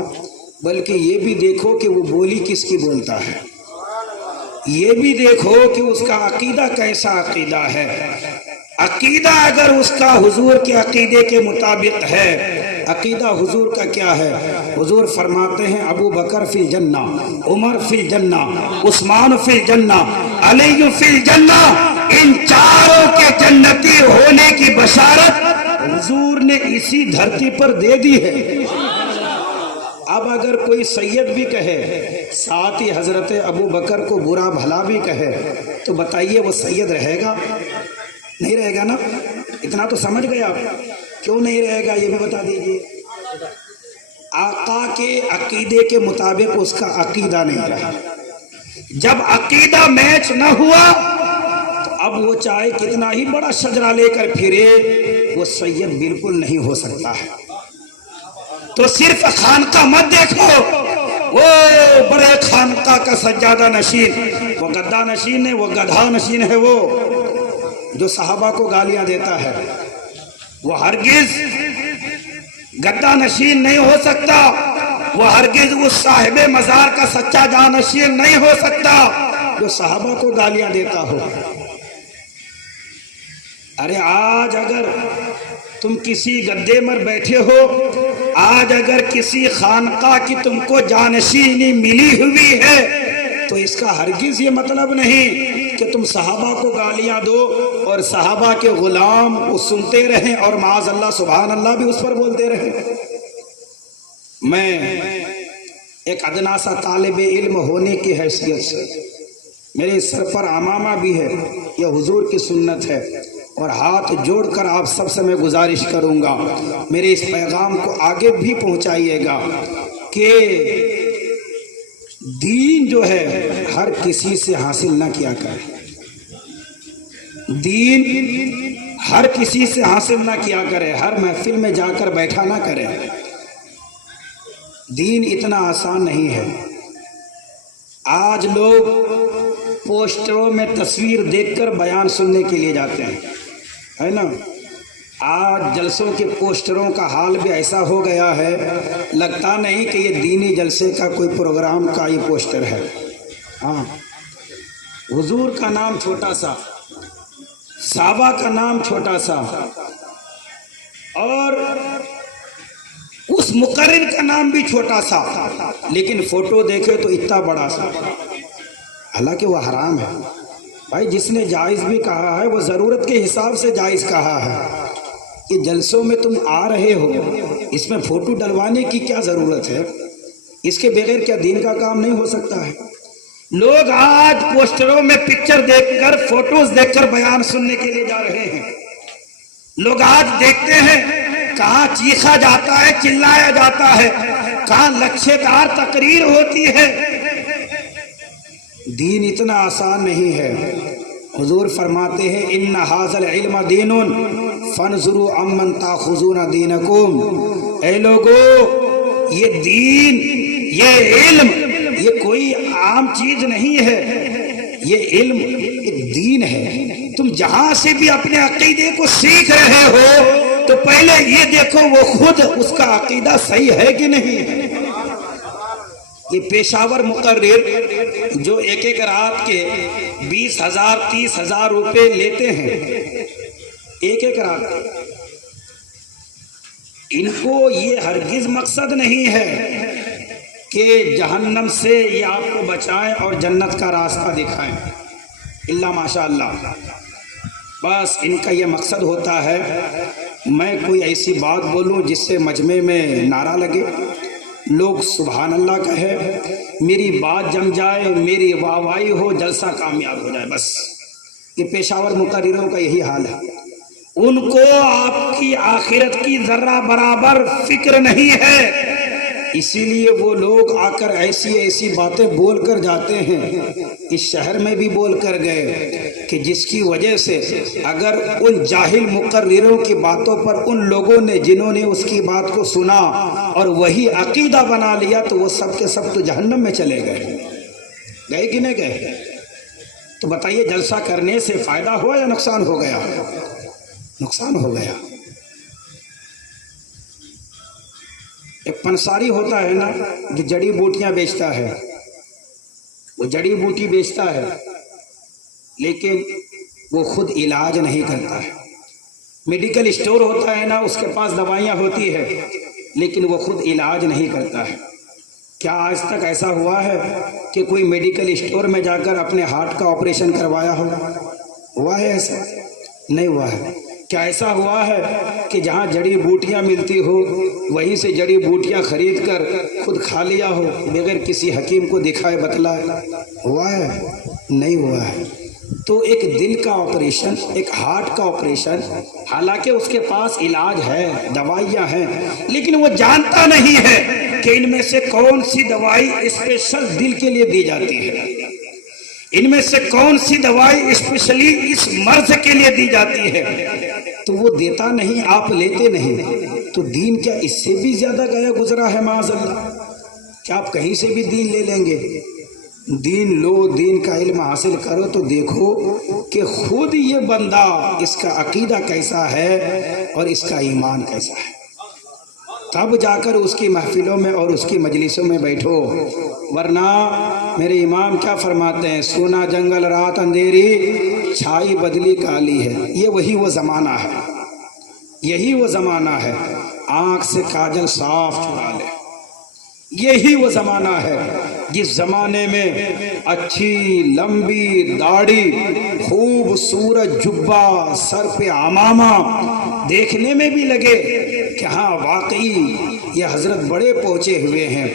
بلکہ یہ بھی دیکھو کہ وہ بولی کس کی بولتا ہے، یہ بھی دیکھو کہ اس کا عقیدہ کیسا عقیدہ ہے۔ عقیدہ اگر اس کا حضور کے عقیدے کے مطابق ہے، عقیدہ حضور کا کیا ہے؟ حضور فرماتے ہیں ابو بکر فی الجنہ، عمر فی الجنہ، عثمان فی الجنہ، علی فی الجنہ، ان چاروں کے جنتی ہونے کی بشارت حضور نے اسی دھرتی پر دے دی ہے۔ اب اگر کوئی سید بھی کہے، ساتھ ہی حضرت ابو بکر کو برا بھلا بھی کہے، تو بتائیے وہ سید رہے گا؟ نہیں رہے گا نا؟ اتنا تو سمجھ گئے آپ؟ کیوں نہیں رہے گا یہ بھی بتا دیجئے۔ آقا کے عقیدے کے مطابق اس کا عقیدہ نہیں رہا۔ جب عقیدہ میچ نہ ہوا تو اب وہ چاہے کتنا ہی بڑا شجرہ لے کر پھرے، وہ سید بالکل نہیں ہو سکتا ہے۔ تو صرف خانقاہ مت دیکھو، وہ بڑے خانقاہ کا سجادہ نشین، وہ گدہ نشین ہے، وہ گدھا نشین ہے، وہ جو صحابہ کو گالیاں دیتا ہے، وہ ہرگز گدہ نشین نہیں ہو سکتا، وہ ہرگز اس صاحب مزار کا سچا جانشین نہیں ہو سکتا جو صحابہ کو گالیاں دیتا ہو۔ ارے آج اگر تم کسی گدے پر بیٹھے ہو، آج اگر کسی خانقاہ کی تم کو جانشینی ملی ہوئی ہے، تو اس کا ہرگز یہ مطلب نہیں کہ تم صحابہ کو گالیاں دو اور صحابہ کے غلام وہ سنتے رہیں اور معاذ اللہ سبحان اللہ بھی اس پر بولتے رہیں۔ میں ایک ادنا سا طالب علم ہونے کی حیثیت سے، میرے سر پر عمامہ بھی ہے، یہ حضور کی سنت ہے، اور ہاتھ جوڑ کر آپ سب سے میں گزارش کروں گا میرے اس پیغام کو آگے بھی پہنچائیے گا کہ دین جو ہے ہر کسی سے حاصل نہ کیا کرے، دین ہر کسی سے حاصل نہ کیا کرے، ہر محفل میں جا کر بیٹھا نہ کرے۔ دین اتنا آسان نہیں ہے۔ آج لوگ پوسٹروں میں تصویر دیکھ کر بیان سننے کے لیے جاتے ہیں، ہے نا؟ آج جلسوں کے پوسٹروں کا حال بھی ایسا ہو گیا ہے، لگتا نہیں کہ یہ دینی جلسے کا کوئی پروگرام کا یہ پوسٹر ہے۔ ہاں، حضور کا نام چھوٹا سا، صحابہ کا نام چھوٹا سا، اور اس مقرر کا نام بھی چھوٹا سا، لیکن فوٹو دیکھے تو اتنا بڑا سا، حالانکہ وہ حرام ہے۔ بھائی جس نے جائز بھی کہا ہے وہ ضرورت کے حساب سے جائز کہا ہے۔ کہ جلسوں میں تم آ رہے ہو، اس میں فوٹو ڈلوانے کی کیا ضرورت ہے؟ اس کے بغیر کیا دین کا کام نہیں ہو سکتا ہے؟ لوگ آج پوسٹروں میں پکچر دیکھ کر، فوٹوز دیکھ کر بیان سننے کے لیے جا رہے ہیں۔ لوگ آج دیکھتے ہیں کہاں چیخا جاتا ہے، چلایا جاتا ہے، کہاں لچھے دار تقریر ہوتی ہے۔ دین اتنا آسان نہیں ہے۔ حضور فرماتے ہیں ان ھذا العلم دین فانظروا عمن تاخذون دینکم۔ اے لوگو، یہ دین، یہ علم، یہ کوئی عام چیز نہیں ہے، یہ علم ایک دین ہے۔ تم جہاں سے بھی اپنے عقیدے کو سیکھ رہے ہو تو پہلے یہ دیکھو وہ خود اس کا عقیدہ صحیح ہے کہ نہیں۔ یہ پیشاور مقرر جو ایک ایک رات کے 20,000 30,000 روپے لیتے ہیں ایک ایک رات کے، ان کو یہ ہرگز مقصد نہیں ہے کہ جہنم سے یہ آپ کو بچائیں اور جنت کا راستہ دکھائیں، اللہ ماشاء اللہ۔ بس ان کا یہ مقصد ہوتا ہے میں کوئی ایسی بات بولوں جس سے مجمع میں نعرہ لگے، لوگ سبحان اللہ کہے، میری بات جم جائے، میری واہوائی ہو، جلسہ کامیاب ہو جائے۔ بس یہ پیشاور مقرروں کا یہی حال ہے۔ ان کو آپ کی آخرت کی ذرہ برابر فکر نہیں ہے، اسی لیے وہ لوگ آ کر ایسی ایسی باتیں بول کر جاتے ہیں۔ اس شہر میں بھی بول کر گئے کہ جس کی وجہ سے اگر ان جاہل مقرروں کی باتوں پر ان لوگوں نے جنہوں نے اس کی بات کو سنا اور وہی عقیدہ بنا لیا تو وہ سب کے سب تو جہنم میں چلے گئے کہ نہیں گئے؟ تو بتائیے جلسہ کرنے سے فائدہ ہوا یا نقصان ہو گیا؟ نقصان ہو گیا۔ ایک پنساری ہوتا ہے نا جو جڑی بوٹیاں بیچتا ہے، وہ جڑی بوٹی بیچتا ہے لیکن وہ خود علاج نہیں کرتا ہے۔ میڈیکل اسٹور ہوتا ہے نا، اس کے پاس دوائیاں ہوتی ہے لیکن وہ خود علاج نہیں کرتا ہے۔ کیا آج تک ایسا ہوا ہے کہ کوئی میڈیکل اسٹور میں جا کر اپنے ہارٹ کا آپریشن کروایا ہو؟ ہوا ہے ایسا؟ نہیں ہوا ہے۔ کیا ایسا ہوا ہے کہ جہاں جڑی بوٹیاں ملتی ہو وہیں سے جڑی بوٹیاں خرید کر خود کھا لیا ہو بغیر کسی حکیم کو دکھائے بتلائے؟ ہوا ہے؟ نہیں ہوا ہے۔ تو ایک دل کا آپریشن، ایک ہارٹ کا آپریشن، حالانکہ اس کے پاس علاج ہے، دوائیاں ہیں، لیکن وہ جانتا نہیں ہے کہ ان میں سے کون سی دوائی اسپیشل دل کے لیے دی جاتی ہے، ان میں سے کون سی دوائی اسپیشلی اس مرض کے لیے دی جاتی ہے، تو وہ دیتا نہیں، آپ لیتے نہیں۔ تو دین کیا اس سے بھی زیادہ گیا گزرا ہے معاذ اللہ؟ کیا آپ کہیں سے بھی دین لے لیں گے؟ دین لو، دین کا علم حاصل کرو تو دیکھو کہ خود یہ بندہ اس کا عقیدہ کیسا ہے اور اس کا ایمان کیسا ہے، تب جا کر اس کی محفلوں میں اور اس کی مجلسوں میں بیٹھو۔ ورنہ میرے امام کیا فرماتے ہیں، سونا جنگل رات اندھیری، چھائی بدلی کالی ہے۔ یہ وہی وہ زمانہ ہے، یہی وہ زمانہ ہے، آنکھ سے کاجل صاف چھڑا لے۔ یہی وہ زمانہ ہے جس زمانے میں اچھی لمبی داڑھی، خوبصورت جبہ، سر پہ عمامہ، دیکھنے میں بھی لگے کہ ہاں واقعی یہ حضرت بڑے پہنچے ہوئے ہیں،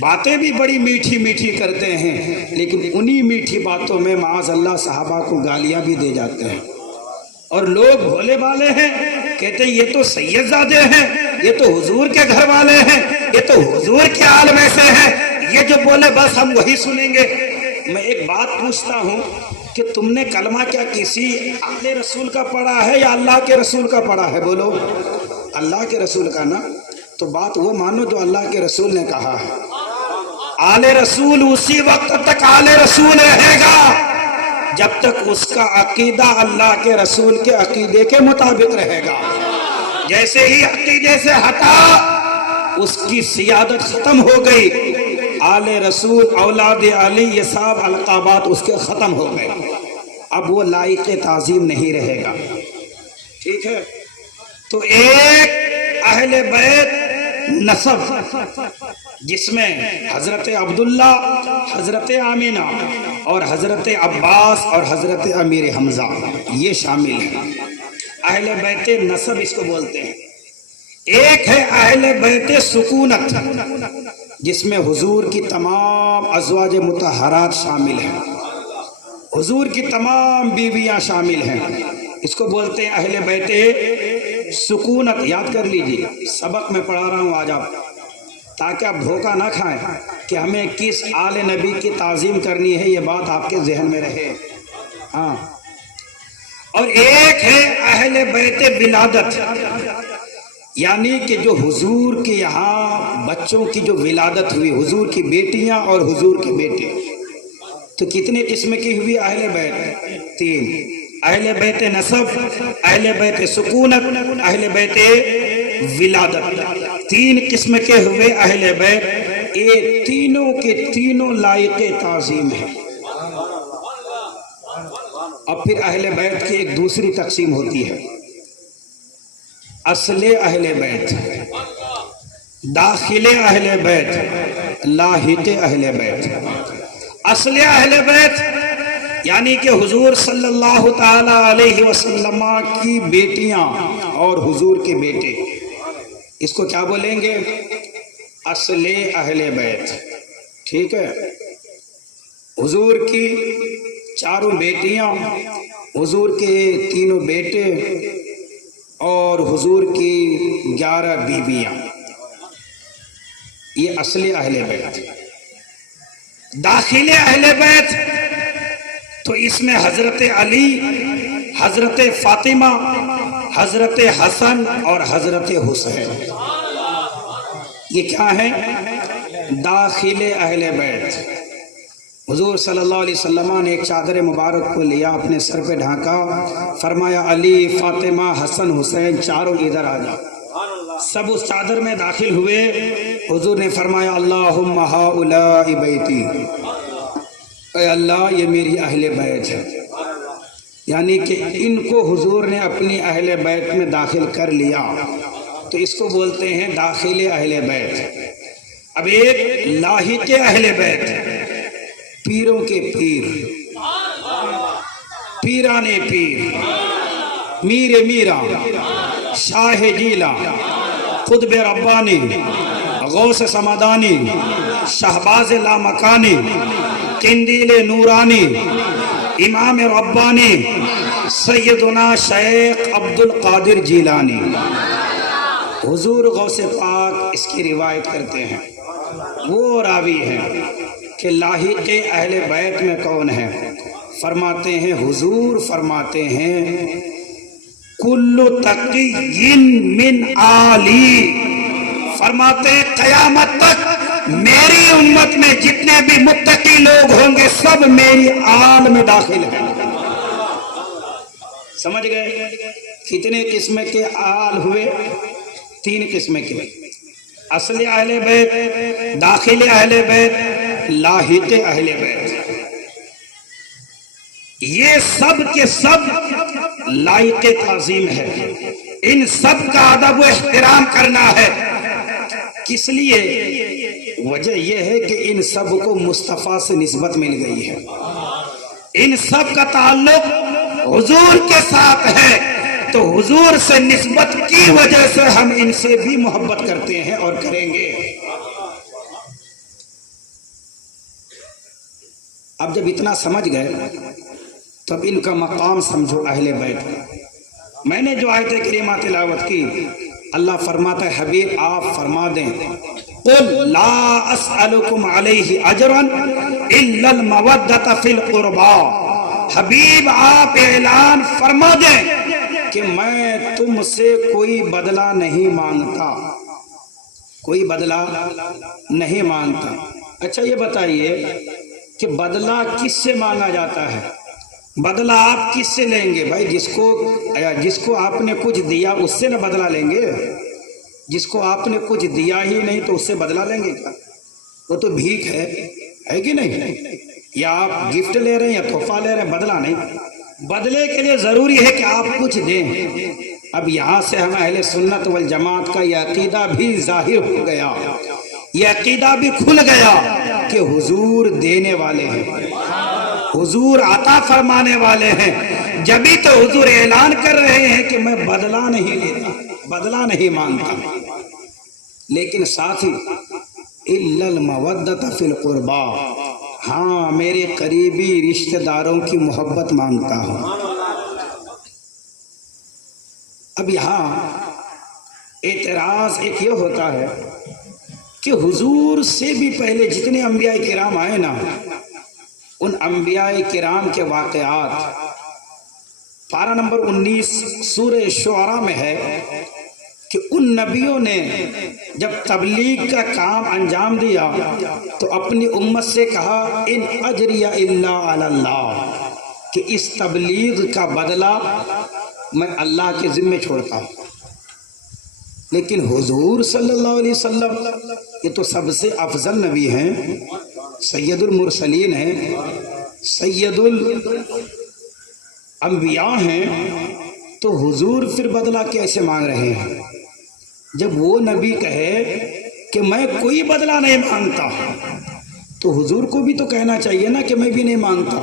باتیں بھی بڑی میٹھی میٹھی کرتے ہیں، لیکن انہی میٹھی باتوں میں معاذ اللہ صحابہ کو گالیاں بھی دے جاتے ہیں۔ اور لوگ بھولے والے ہیں، کہتے ہیں یہ تو سید زادے ہیں، یہ تو حضور کے گھر والے ہیں، یہ تو حضور کے آل میں سے ہیں، یہ جو بولے بس ہم وہی سنیں گے۔ میں ایک بات پوچھتا ہوں کہ تم نے کلمہ کیا کسی آل رسول کا پڑھا ہے یا اللہ کے رسول کا پڑھا ہے؟ بولو اللہ کے رسول کا نا، تو بات وہ مانو جو اللہ کے رسول نے کہا ہے۔ آل رسول اسی وقت تک آل رسول رہے گا جب تک اس کا عقیدہ اللہ کے رسول کے عقیدے کے مطابق رہے گا۔ جیسے ہی عقیدے سے ہٹا اس کی سیادت ختم ہو گئی، آل رسول، اولاد علی، یہ سب القابات اس کے ختم ہو گئے، اب وہ لائق تعظیم نہیں رہے گا۔ ٹھیک ہے، تو ایک اہل بیت نسب جس میں حضرت عبداللہ، حضرت آمینہ اور حضرت عباس اور حضرت امیر حمزہ یہ شامل ہیں، اہل بیت نسب اس کو بولتے ہیں۔ ایک ہے اہل بیت سکونت جس میں حضور کی تمام ازواج مطہرات شامل ہیں، حضور کی تمام بیویاں شامل ہیں، اس کو بولتے ہیں اہل بیت سکونت. یاد کر لیجئے، سبق میں پڑھا رہا ہوں آج آپ، تاکہ آپ دھوکہ نہ کھائیں کہ ہمیں کس آل نبی کی تعظیم کرنی ہے، یہ بات آپ کے ذہن میں رہے. ہاں، اور ایک ہے اہل بیت ولادت، یعنی کہ جو حضور کے یہاں بچوں کی جو ولادت ہوئی، حضور کی بیٹیاں اور حضور کے بیٹے. تو کتنے قسم کی ہوئی اہل بیت؟ 3. اہل بیت نسب، اہل بیت سکونت، اہل بیت ولادت. 3 قسم کے ہوئے اہل بیت. یہ تینوں کے تینوں لائق تعظیم ہیں. اب پھر اہل بیت کی ایک دوسری تقسیم ہوتی ہے، اصل اہل بیت، داخل اہل بیت، لاحق اہل بیت. اصل اہل بیت یعنی کہ حضور صلی اللہ تعالی علیہ وسلم کی بیٹیاں اور حضور کے بیٹے، اس کو کیا بولیں گے؟ اصل اہل بیت. ٹھیک ہے، حضور کی 4 بیٹیاں، حضور کے 3 بیٹے اور حضور کی 11 بیویاں، یہ اصل اہل بیت. داخل اہل بیت تو اس میں حضرت علی، حضرت فاطمہ، حضرت حسن اور حضرت حسین، یہ کیا ہے؟ داخل اہل بیت. حضور صلی اللہ علیہ وسلم نے ایک چادر مبارک کو لیا، اپنے سر پہ ڈھانکا، فرمایا علی، فاطمہ، حسن، حسین چاروں ادھر آ جاؤ. سب اس چادر میں داخل ہوئے. حضور نے فرمایا اللہم ہؤلاء بیتی، اے اللہ یہ میری اہل بیت ہے. یعنی کہ ان کو حضور نے اپنی اہل بیت میں داخل کر لیا، تو اس کو بولتے ہیں داخل اہل بیت. اب ایک لاحق اہل بیت، پیروں کے پیر، پیران پیر، میر میرا، شاہ جیلا، قطب ربانی، غوث سمدانی، شہباز لامکانی، قندیل نورانی، امام ربانی، سیدنا شیخ عبد القادر جیلانی. حضور غوث پاک اس کی روایت کرتے ہیں، وہ راوی ہیں کہ لاحق اہل بیت میں کون ہے؟ فرماتے ہیں، حضور فرماتے ہیں کل تقی من آلی، فرماتے ہیں قیامت تک میری امت میں جتنے بھی متقی لوگ ہوں گے سب میری آل میں داخل ہیں. سمجھ گئے؟ کتنے قسم کے آل ہوئے؟ 3 قسم کے، اصل اہل بیت، داخل اہل بیت، لاحق اہل بیت. یہ سب کے سب لائق تعظیم ہے. ان سب کا ادب و احترام کرنا ہے. کس لیے؟ وجہ یہ ہے کہ ان سب کو مصطفیٰ سے نسبت مل گئی ہے، ان سب کا تعلق حضور کے ساتھ ہے، تو حضور سے نسبت کی وجہ سے ہم ان سے بھی محبت کرتے ہیں اور کریں گے. اب جب اتنا سمجھ گئے تو اب ان کا مقام سمجھو اہل بیت. میں نے جو آیت کریمہ تلاوت کی، اللہ فرماتا ہے حبیب آپ فرما دیں قل لا اسألکم علیہ اجرا الا المودۃ فی القربى. حبیب آپ اعلان فرما دیں کہ میں تم سے کوئی بدلہ نہیں مانگتا، کوئی بدلہ نہیں مانگتا. اچھا یہ بتائیے کہ بدلہ کس سے مانگا جاتا ہے؟ بدلہ آپ کس سے لیں گے بھائی؟ جس کو آپ نے کچھ دیا اس سے نہ بدلہ لیں گے. جس کو آپ نے کچھ دیا ہی نہیں تو اس سے بدلہ لیں گے کیا؟ وہ تو بھیک ہے کہ نہیں؟ یا آپ گفٹ لے رہے ہیں یا تحفہ لے رہے ہیں، بدلہ نہیں. بدلے کے لیے ضروری ہے کہ آپ کچھ دیں. اب یہاں سے ہم اہل سنت والجماعت کا یہ عقیدہ بھی ظاہر ہو گیا، یہ عقیدہ بھی کھل گیا کہ حضور دینے والے ہیں، حضور عطا فرمانے والے ہیں. جبھی تو حضور اعلان کر رہے ہیں کہ میں بدلہ نہیں لیتا، بدلہ نہیں مانگتا. لیکن ساتھ ہی الا المودۃ فی القربى، ہاں میرے قریبی رشتہ داروں کی محبت مانگتا ہوں. اب یہاں اعتراض ایک یہ ہوتا ہے کہ حضور سے بھی پہلے جتنے انبیاء کرام آئے نا، ان انبیاء کرام کے واقعات پارہ نمبر 19 سورہ شعراء میں ہے کہ ان نبیوں نے جب تبلیغ کا کام انجام دیا تو اپنی امت سے کہا ان اجری الا علی اللہ، کہ اس تبلیغ کا بدلہ میں اللہ کے ذمے چھوڑتا ہوں۔ لیکن حضور صلی اللہ علیہ وسلم یہ تو سب سے افضل نبی ہیں، سید المرسلین ہیں، سید الانبیاء ہیں، تو حضور پھر بدلہ کیسے مانگ رہے ہیں؟ جب وہ نبی کہے کہ میں کوئی بدلہ نہیں مانگتا تو حضور کو بھی تو کہنا چاہیے نا کہ میں بھی نہیں مانگتا۔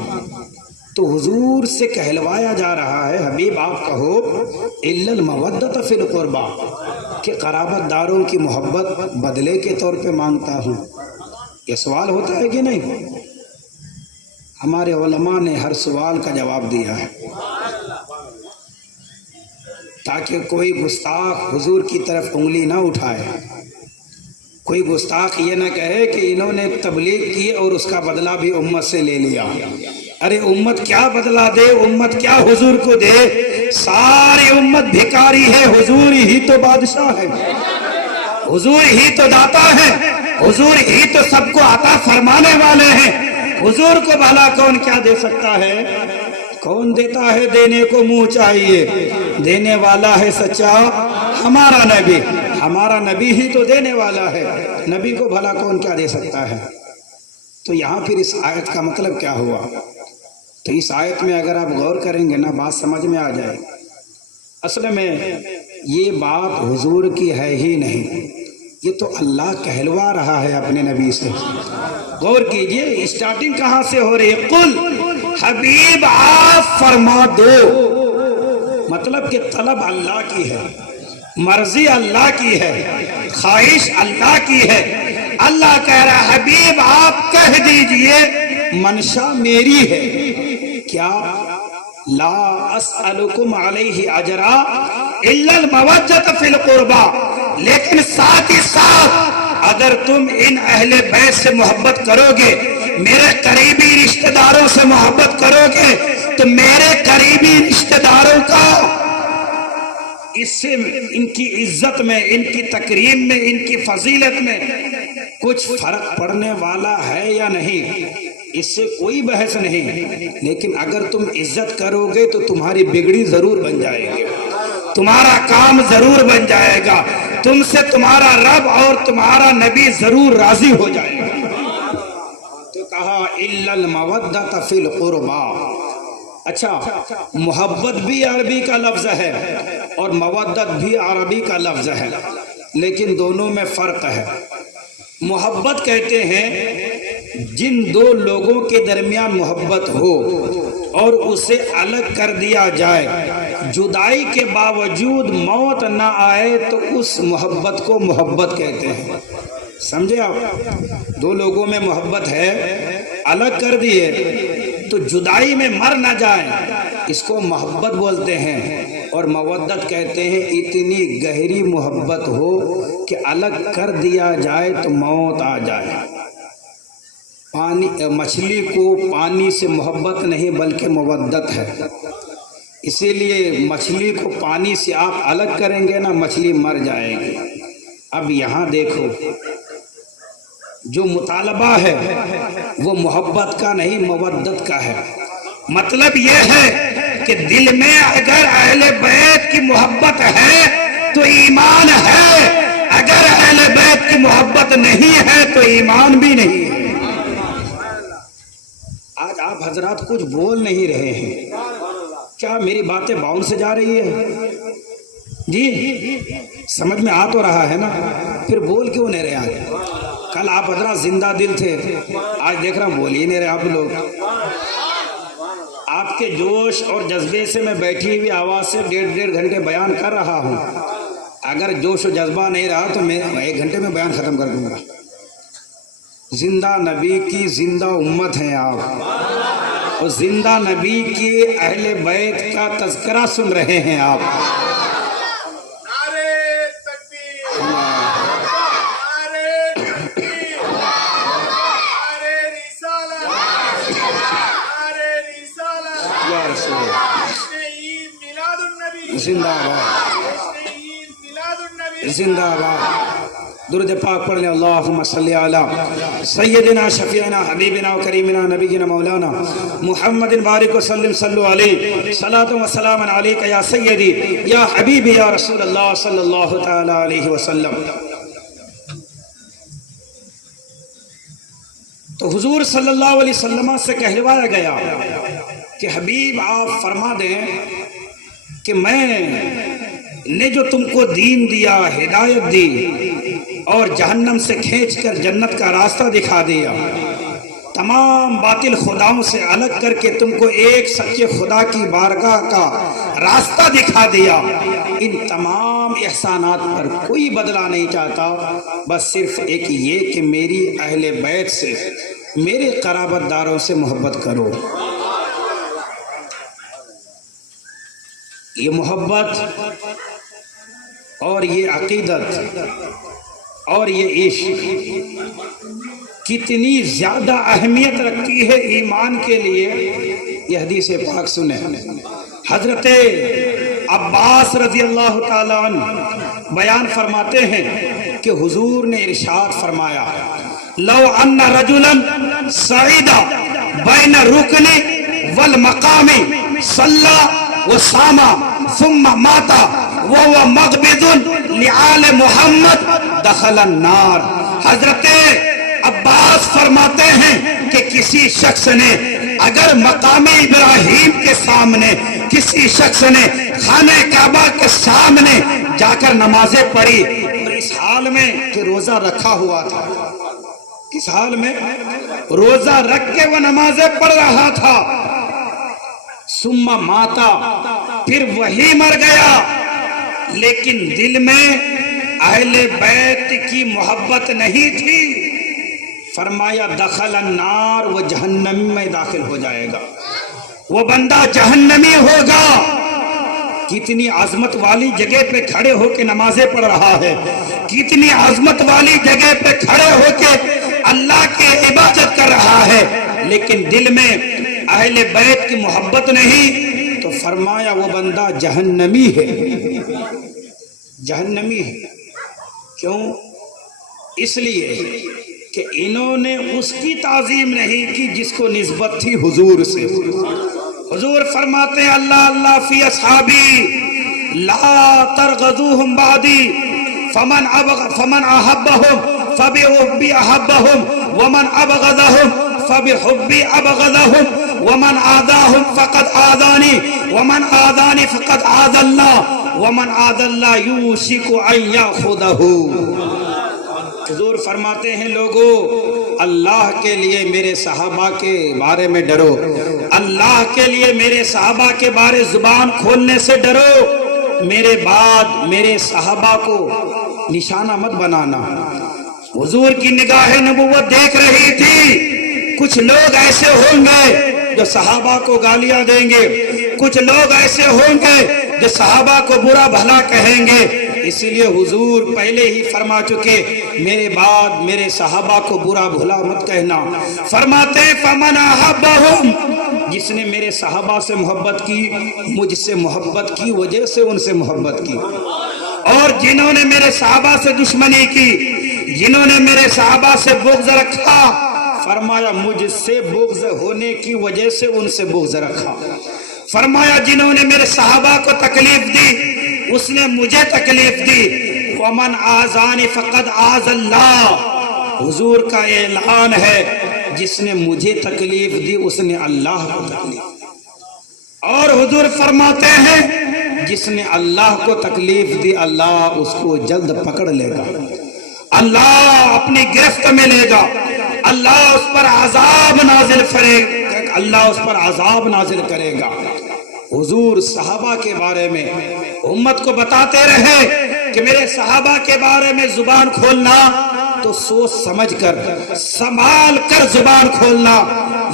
تو حضور سے کہلوایا جا رہا ہے حبیب آپ کہو الا المودۃ فی القربى، کہ قرابت داروں کی محبت بدلے کے طور پہ مانگتا ہوں۔ یہ سوال ہوتا ہے کہ نہیں؟ ہمارے علماء نے ہر سوال کا جواب دیا ہے تاکہ کوئی گستاخ حضور کی طرف انگلی نہ اٹھائے، کوئی گستاخ یہ نہ کہے کہ انہوں نے تبلیغ کی اور اس کا بدلہ بھی امت سے لے لیا۔ ارے امت کیا بدلہ دے، امت کیا حضور کو دے؟ ساری امت بھکاری ہے، حضور ہی تو بادشاہ ہے، حضور ہی تو داتا ہے، حضور ہی تو سب کو عطا فرمانے والے ہیں۔ حضور کو بھلا کون کیا دے سکتا ہے؟ کون دیتا ہے؟ دینے کو منہ چاہیے، دینے والا ہے سچا ہمارا نبی، ہمارا نبی ہی تو دینے والا ہے، نبی کو بھلا کون کیا دے سکتا ہے؟ تو یہاں پھر اس آیت کا مطلب کیا ہوا؟ تو اس آیت میں اگر آپ غور کریں گے نا بات سمجھ میں آ جائے۔ اصل میں یہ بات حضور کی ہے ہی نہیں، یہ تو اللہ کہلوا رہا ہے اپنے نبی سے۔ غور کیجئے اسٹارٹنگ کہاں سے ہو رہی ہے؟ قل حبیب آپ فرما دو، مطلب کہ طلب اللہ کی ہے، مرضی اللہ کی ہے، خواہش اللہ کی ہے۔ اللہ کہہ رہا ہے حبیب آپ کہہ دیجئے منشا میری ہے، کیا؟ لا اسألکم علیہ اجرا الا المودۃ فی القربى، لیکن ساتھ ہی ساتھ اگر تم ان اہل بیت سے محبت کرو گے، میرے قریبی رشتہ داروں سے محبت کرو گے، تو میرے قریبی رشتہ داروں کا اس سے ان کی عزت میں، ان کی تکریم میں، ان کی فضیلت میں کچھ فرق پڑنے والا ہے یا نہیں؟ اس سے کوئی بحث نہیں، لیکن اگر تم عزت کرو گے تو تمہاری بگڑی ضرور بن جائے گی، تمہارا کام ضرور بن جائے گا، تم سے تمہارا رب اور تمہارا نبی ضرور راضی ہو جائے گا۔ تو کہا الا المودۃ فی القربى۔ اچھا، محبت بھی عربی کا لفظ ہے اور مودت بھی عربی کا لفظ ہے، لیکن دونوں میں فرق ہے۔ محبت کہتے ہیں جن دو لوگوں کے درمیان محبت ہو اور اسے الگ کر دیا جائے، جدائی کے باوجود موت نہ آئے تو اس محبت کو محبت کہتے ہیں۔ سمجھے آپ؟ دو لوگوں میں محبت ہے، الگ کر دیے تو جدائی میں مر نہ جائیں، اس کو محبت بولتے ہیں۔ اور مودت کہتے ہیں اتنی گہری محبت ہو کہ الگ کر دیا جائے تو موت آ جائے۔ مچھلی کو پانی سے محبت نہیں بلکہ مودت ہے، اسی لیے مچھلی کو پانی سے آپ الگ کریں گے نا، مچھلی مر جائے گی۔ اب یہاں دیکھو، جو مطالبہ ہے وہ محبت کا نہیں مودت کا ہے۔ مطلب یہ ہے کہ دل میں اگر اہل بیت کی محبت ہے تو ایمان ہے، اگر اہل بیت کی محبت نہیں ہے تو ایمان بھی نہیں ہے۔ آج آپ حضرات کچھ بول نہیں رہے ہیں، کیا میری باتیں باؤنڈ سے جا رہی ہے؟ جی سمجھ میں آ تو رہا ہے نا، پھر بول کیوں نہیں رہے؟ آج کل آپ حضرات زندہ دل تھے، آج دیکھ رہا ہوں بول ہی نہیں رہے آپ لوگ۔ آپ کے جوش اور جذبے سے میں بیٹھی ہوئی آواز سے ڈیڑھ گھنٹے بیان کر رہا ہوں، اگر جوش و جذبہ نہیں رہا تو میں 1 گھنٹے میں بیان ختم کر دوں گا۔ زندہ نبی کی زندہ امت ہیں آپ، اور زندہ نبی کی اہل بیت کا تذکرہ سن رہے ہیں آپ۔ زندہ باد زندہ باد. درود پاک پڑھ لیں. اللہم صلی علی سیدنا شفیعنا حبیبنا و کریمنا نبینا مولانا محمد بارک وسلم. صلو علیہ صلاۃ و سلام علیک یا سیدی یا حبیبی یا رسول اللہ صلی اللہ تعالی علیہ وسلم. تو حضور صلی اللہ علیہ وسلم سے کہلوایا گیا کہ حبیب آپ فرما دیں کہ میں نے جو تم کو دین دیا، ہدایت دی اور جہنم سے کھینچ کر جنت کا راستہ دکھا دیا، تمام باطل خداؤں سے الگ کر کے تم کو ایک سچے خدا کی بارگاہ کا راستہ دکھا دیا، ان تمام احسانات پر کوئی بدلہ نہیں چاہتا، بس صرف ایک یہ کہ میری اہل بیت سے، میرے قرابت داروں سے محبت کرو. یہ محبت اور یہ عقیدت اور یہ عشق کتنی زیادہ اہمیت رکھتی ہے ایمان کے لیے، یہ حدیث پاک سنیں. حضرت عباس رضی اللہ تعالیٰ عنہ بیان فرماتے ہیں کہ حضور نے ارشاد فرمایا لو ان رجلا صعید بین الرکن والمقام صلی وصام ثم مات وهو مقبض لآل محمد دخل النار. حضرت عباس فرماتے ہیں کہ کسی شخص نے اگر مقام ابراہیم کے سامنے، کسی شخص نے خانہ کعبہ کے سامنے جا کر نمازیں پڑھی اور اس حال میں کہ روزہ رکھا ہوا تھا، کس حال میں؟ روزہ رکھ کے وہ نمازیں پڑھ رہا تھا، ثم ماتا، پھر وہی مر گیا، لیکن دل میں اہل بیت کی محبت نہیں تھی، فرمایا دخل النار، وہ جہنم میں داخل ہو جائے گا، وہ بندہ جہنمی ہوگا. کتنی عظمت والی جگہ پہ کھڑے ہو کے نمازیں پڑھ رہا ہے، کتنی عظمت والی جگہ پہ کھڑے ہو کے اللہ کی عبادت کر رہا ہے، لیکن دل میں اہل بیت کی محبت نہیں، تو فرمایا وہ بندہ جہنمی ہے، جہنمی ہے. کیوں؟ اس لیے کہ انہوں نے اس کی تعظیم نہیں کی جس کو نسبت تھی حضور سے. حضور فرماتے ہیں اللہ اللہ فی اصحابی لا ترغضوہم بعدی فمن احبہم فبحبی احبہم ومن ابغضہم فبحبی ابغضہم ومن آذاہم فقد آذانی ومن آذانی فقد آذ اللہ ومن آذ اللہ یوشک ان یاخذہ. حضور فرماتے ہیں لوگو اللہ کے لیے میرے صحابہ کے بارے میں ڈرو، اللہ کے لیے میرے صحابہ کے بارے زبان کھولنے سے ڈرو، میرے بعد میرے صحابہ کو نشانہ مت بنانا. حضور کی نگاہ نبوت دیکھ رہی تھی کچھ لوگ ایسے ہوں گے جو صحابہ کو گالیاں دیں گے، کچھ لوگ ایسے ہوں گے جو صحابہ کو برا بھلا کہیں گے، اسی لیے حضور پہلے ہی فرما چکے میرے بعد میرے صحابہ کو برا بھلا مت کہنا. فرماتے فمن احبہم، جس نے میرے صحابہ سے محبت کی، مجھ سے محبت کی وجہ سے ان سے محبت کی، اور جنہوں نے میرے صحابہ سے دشمنی کی، جنہوں نے میرے صحابہ سے بغض رکھا، فرمایا مجھ سے بغض ہونے کی وجہ سے ان سے بغض رکھا. فرمایا جنہوں نے میرے صحابہ کو تکلیف دی اس نے مجھے تکلیف دی. ومن آذانی فقد آذ اللہ، حضور کا اعلان ہے جس نے مجھے تکلیف دی اس نے اللہ کو تکلیف. اور حضور فرماتے ہیں جس نے اللہ کو تکلیف دی اللہ اس کو جلد پکڑ لے گا، اللہ اپنی گرفت میں لے گا، اللہ اس پر عذاب نازل کرے گا، اللہ اس پر عذاب نازل کرے گا. حضور صحابہ کے بارے میں امت کو بتاتے رہے کہ میرے صحابہ کے بارے میں زبان کھولنا تو سوچ سمجھ کر سنبھال کر زبان کھولنا،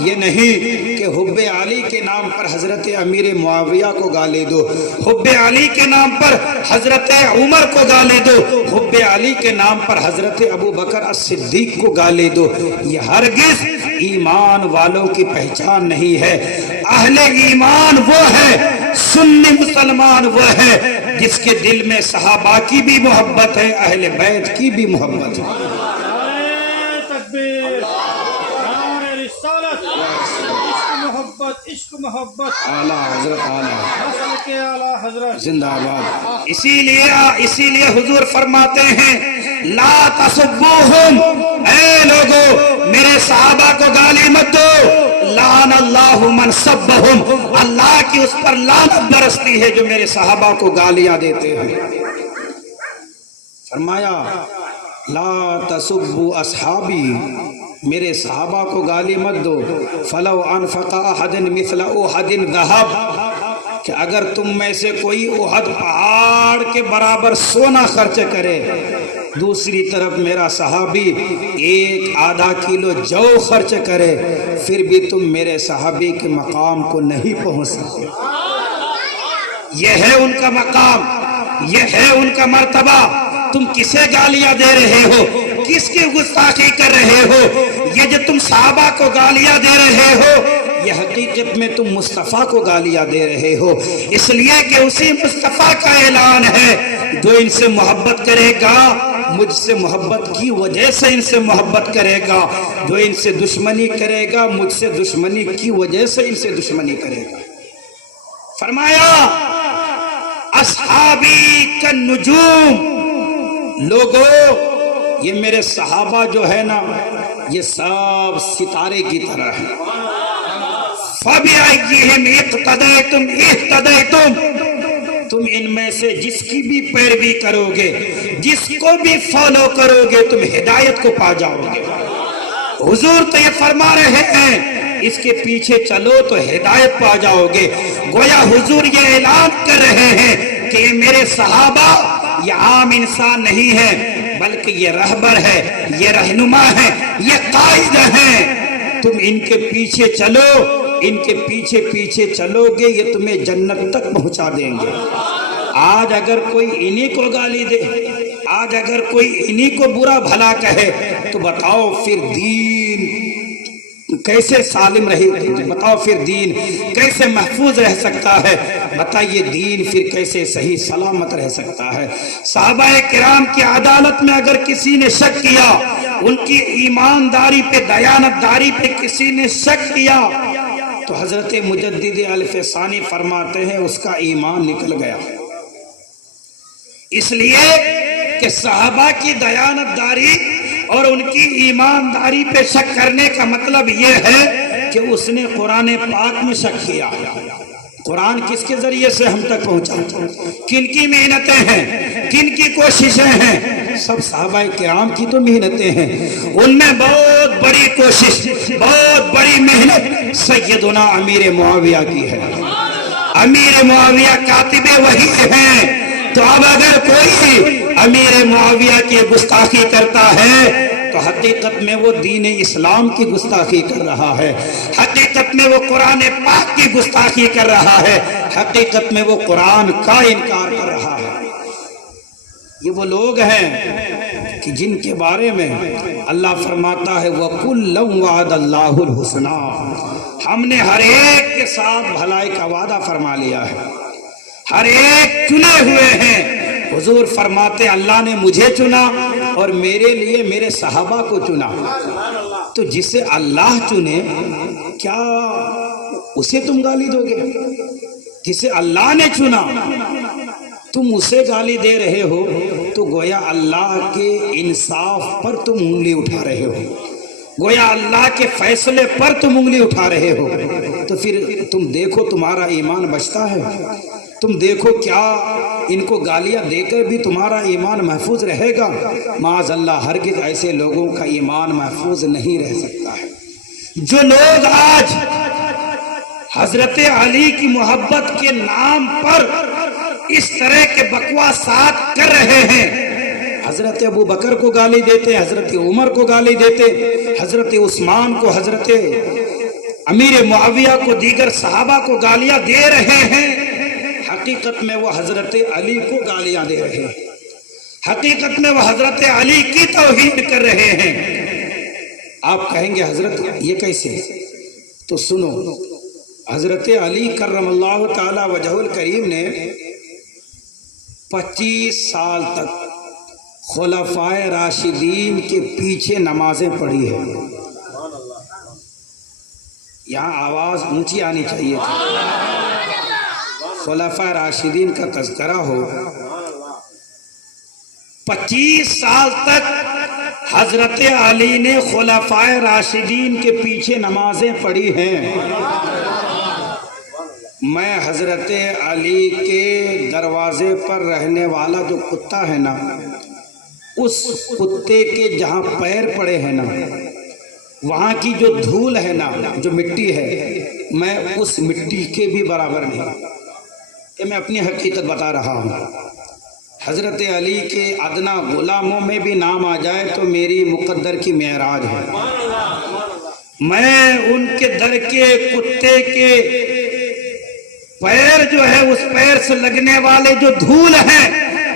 یہ نہیں کہ حب علی کے نام پر حضرت امیر معاویہ کو گالی دو، حب علی کے نام پر حضرت عمر کو گالی دو، حب علی کے نام پر حضرت ابو بکر الصدیق کو گالی دو. یہ ہرگز ایمان والوں کی پہچان نہیں ہے. اہل ایمان وہ ہے سنی مسلمان وہ ہے جس کے دل میں صحابہ کی بھی محبت ہے، اہل بیت کی بھی محبت ہے۔ عشق محبت اعلیٰ حضرت اعلیٰ حضرت زندہ آباد۔ اسی لیے حضور فرماتے ہیں لا تسبوہم، اے لوگو میرے صحابہ کو گالی مت دو، لعن اللہ من سبہم، اللہ کی اس پر لعنت برستی ہے جو میرے صحابہ کو گالیاں دیتے ہیں۔ فرمایا لا تسبوا اصحابی، میرے صحابہ کو گالی مت دو، فلو انفق احد مثل احد ذہب، کہ اگر تم میں سے کوئی احد پہاڑ کے برابر سونا خرچ کرے، دوسری طرف میرا صحابی 1.5 کلو جو خرچ کرے، پھر بھی تم میرے صحابی کے مقام کو نہیں پہنچ سکتے۔ یہ ہے ان کا مقام، یہ ہے ان کا مرتبہ۔ تم کسے گالیاں دے رہے ہو؟ کس کی گستاخی کر رہے ہو؟ یہ جو تم صحابہ کو گالیاں دے رہے ہو، یہ حقیقت میں تم مصطفیٰ کو گالیاں دے رہے ہو، اس لیے کہ اسی مصطفیٰ کا اعلان ہے جو ان سے محبت کرے گا مجھ سے محبت کی وجہ سے ان سے محبت کرے گا، جو ان سے دشمنی کرے گا مجھ سے دشمنی کی وجہ سے ان سے دشمنی کرے گا۔ فرمایا اصحابی کا نجوم، لوگو یہ میرے صحابہ جو ہے نا یہ سب ستارے کی طرح ہیں۔ فَبِأَيِّهِمْ اقْتَدَيْتُمْ اِهْتَدَيْتُمْ، تم ان میں سے جس کی بھی پیروی کرو گے، جس کو بھی فالو کرو گے، تم ہدایت کو پا جاؤ گے۔ حضور تو یہ فرما رہے ہیں اس کے پیچھے چلو تو ہدایت پا جاؤ گے۔ گویا حضور یہ اعلان کر رہے ہیں کہ یہ میرے صحابہ یہ عام انسان نہیں ہے، بلکہ یہ رہبر ہے، یہ رہنما ہے، یہ قائد ہیں۔ تم ان کے پیچھے چلو، ان کے پیچھے پیچھے چلو گے، یہ تمہیں جنت تک پہنچا دیں گے۔ آج اگر کوئی انہی کو گالی دے، آج اگر کوئی انہی کو برا بھلا کہے تو بتاؤ پھر دین کیسے سالم رہے، بتاؤ پھر دین کیسے محفوظ رہ سکتا ہے، بتائیے دین پھر کیسے صحیح سلامت رہ سکتا ہے۔ صحابہ کرام کی عدالت میں اگر کسی نے شک کیا، ان کی ایمانداری پہ دیانت داری پہ کسی نے شک کیا تو حضرت مجدد الف ثانی فرماتے ہیں اس کا ایمان نکل گیا۔ اس لیے کہ صحابہ کی دیانت داری اور ان کی ایمانداری پہ شک کرنے کا مطلب یہ ہے کہ اس نے قرآن پاک میں شک کیا۔ قرآن کس کے ذریعے سے ہم تک پہنچا، کن کی محنتیں ہیں، کن کی کوششیں ہیں؟ سب صحابہ کرام کی تو محنتیں ہیں، ان میں بہت بڑی کوشش، بہت بڑی محنت سیدنا امیر معاویہ کی ہے۔ امیر معاویہ کاتب وحی ہیں، تو اب اگر کوئی امیر معاویہ کی گستاخی کرتا ہے تو حقیقت میں وہ دین اسلام کی گستاخی کر رہا ہے، حقیقت میں وہ قرآن پاک کی گستاخی کر رہا ہے، حقیقت میں وہ قرآن کا انکار کر رہا ہے۔ یہ وہ لوگ ہیں کہ جن کے بارے میں اللہ فرماتا ہے وَكُلًّا وَعَدَ اللَّهُ الْحُسْنَىٰ، ہم نے ہر ایک کے ساتھ بھلائی کا وعدہ فرما لیا ہے، ہر ایک چنے ہوئے ہیں۔ حضور فرماتے اللہ نے مجھے چنا اور میرے لیے میرے صحابہ کو چنا۔ تو جسے اللہ چنے کیا اسے تم گالی دو گے؟ جسے اللہ نے چنا تم اسے گالی دے رہے ہو تو گویا اللہ کے انصاف پر تم انگلی اٹھا رہے ہو، گویا اللہ کے فیصلے پر تم انگلی اٹھا رہے ہو۔ تو پھر تم دیکھو تمہارا ایمان بچتا ہے، تم دیکھو کیا ان کو گالیاں دے کر بھی تمہارا ایمان محفوظ رہے گا؟ معاذ اللہ، ہرگز ایسے لوگوں کا ایمان محفوظ نہیں رہ سکتا ہے۔ جو لوگ آج حضرت علی کی محبت کے نام پر اس طرح کے بکواسات کر رہے ہیں، حضرت ابو بکر کو گالی دیتے، حضرت عمر کو گالی دیتے، حضرت عثمان کو، حضرت امیر معاویہ کو، دیگر صحابہ کو گالیاں دے رہے ہیں، حقیقت میں وہ حضرت علی کو گالیاں دے رہے ہیں، حقیقت میں وہ حضرت علی کی توہین کر رہے ہیں۔ آپ کہیں گے حضرت یہ کیسے؟ تو سنو، حضرت علی کرم اللہ تعالی وجہ الکریم نے 25 سال تک خلفائے راشدین کے پیچھے نمازیں پڑھی ہے. یہاں آواز اونچی آنی چاہیے تھی. خلفائے راشدین کا تذکرہ ہو. 25 سال تک حضرت علی نے خلفائے راشدین کے پیچھے نمازیں پڑھی ہیں. میں حضرت علی کے دروازے پر رہنے والا جو کتا ہے نا، اس کتے کے جہاں پیر پڑے ہیں نا، وہاں کی جو دھول ہے نا، جو مٹی ہے، میں اس مٹی کے بھی برابر نہیں. کہ میں اپنی حقیقت بتا رہا ہوں. حضرت علی کے ادنا غلاموں میں بھی نام آ جائے تو میری مقدر کی معراج ہے. میں ان کے در کے کتے کے پیر جو ہے، اس پیر سے لگنے والے جو دھول ہیں،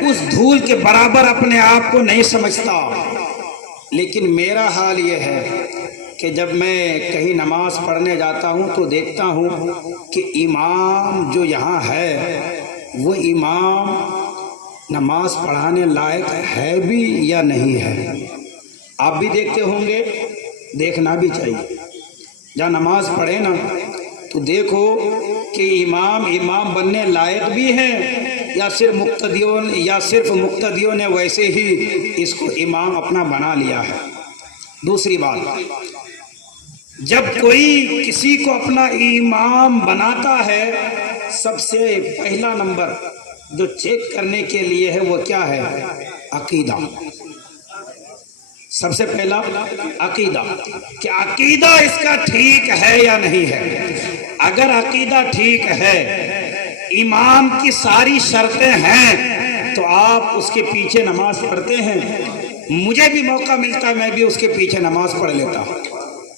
اس دھول کے برابر اپنے آپ کو نہیں سمجھتا. لیکن میرا حال یہ ہے کہ جب میں کہیں نماز پڑھنے جاتا ہوں تو دیکھتا ہوں کہ امام جو یہاں ہے وہ امام نماز پڑھانے لائق ہے بھی یا نہیں ہے. آپ بھی دیکھتے ہوں گے، دیکھنا بھی چاہیے. جہاں نماز پڑھے نا تو دیکھو کہ امام بننے لائق بھی ہیں یا صرف مقتدیوں نے ویسے ہی اس کو امام اپنا بنا لیا ہے. دوسری بات، جب کوئی کسی کو اپنا امام بناتا ہے، سب سے پہلا نمبر جو چیک کرنے کے لیے ہے وہ کیا ہے؟ عقیدہ. سب سے پہلا عقیدہ، کہ عقیدہ اس کا ٹھیک ہے یا نہیں ہے. اگر عقیدہ ٹھیک ہے، امام کی ساری شرطیں ہیں، تو آپ اس کے پیچھے نماز پڑھتے ہیں. مجھے بھی موقع ملتا میں بھی اس کے پیچھے نماز پڑھ لیتا.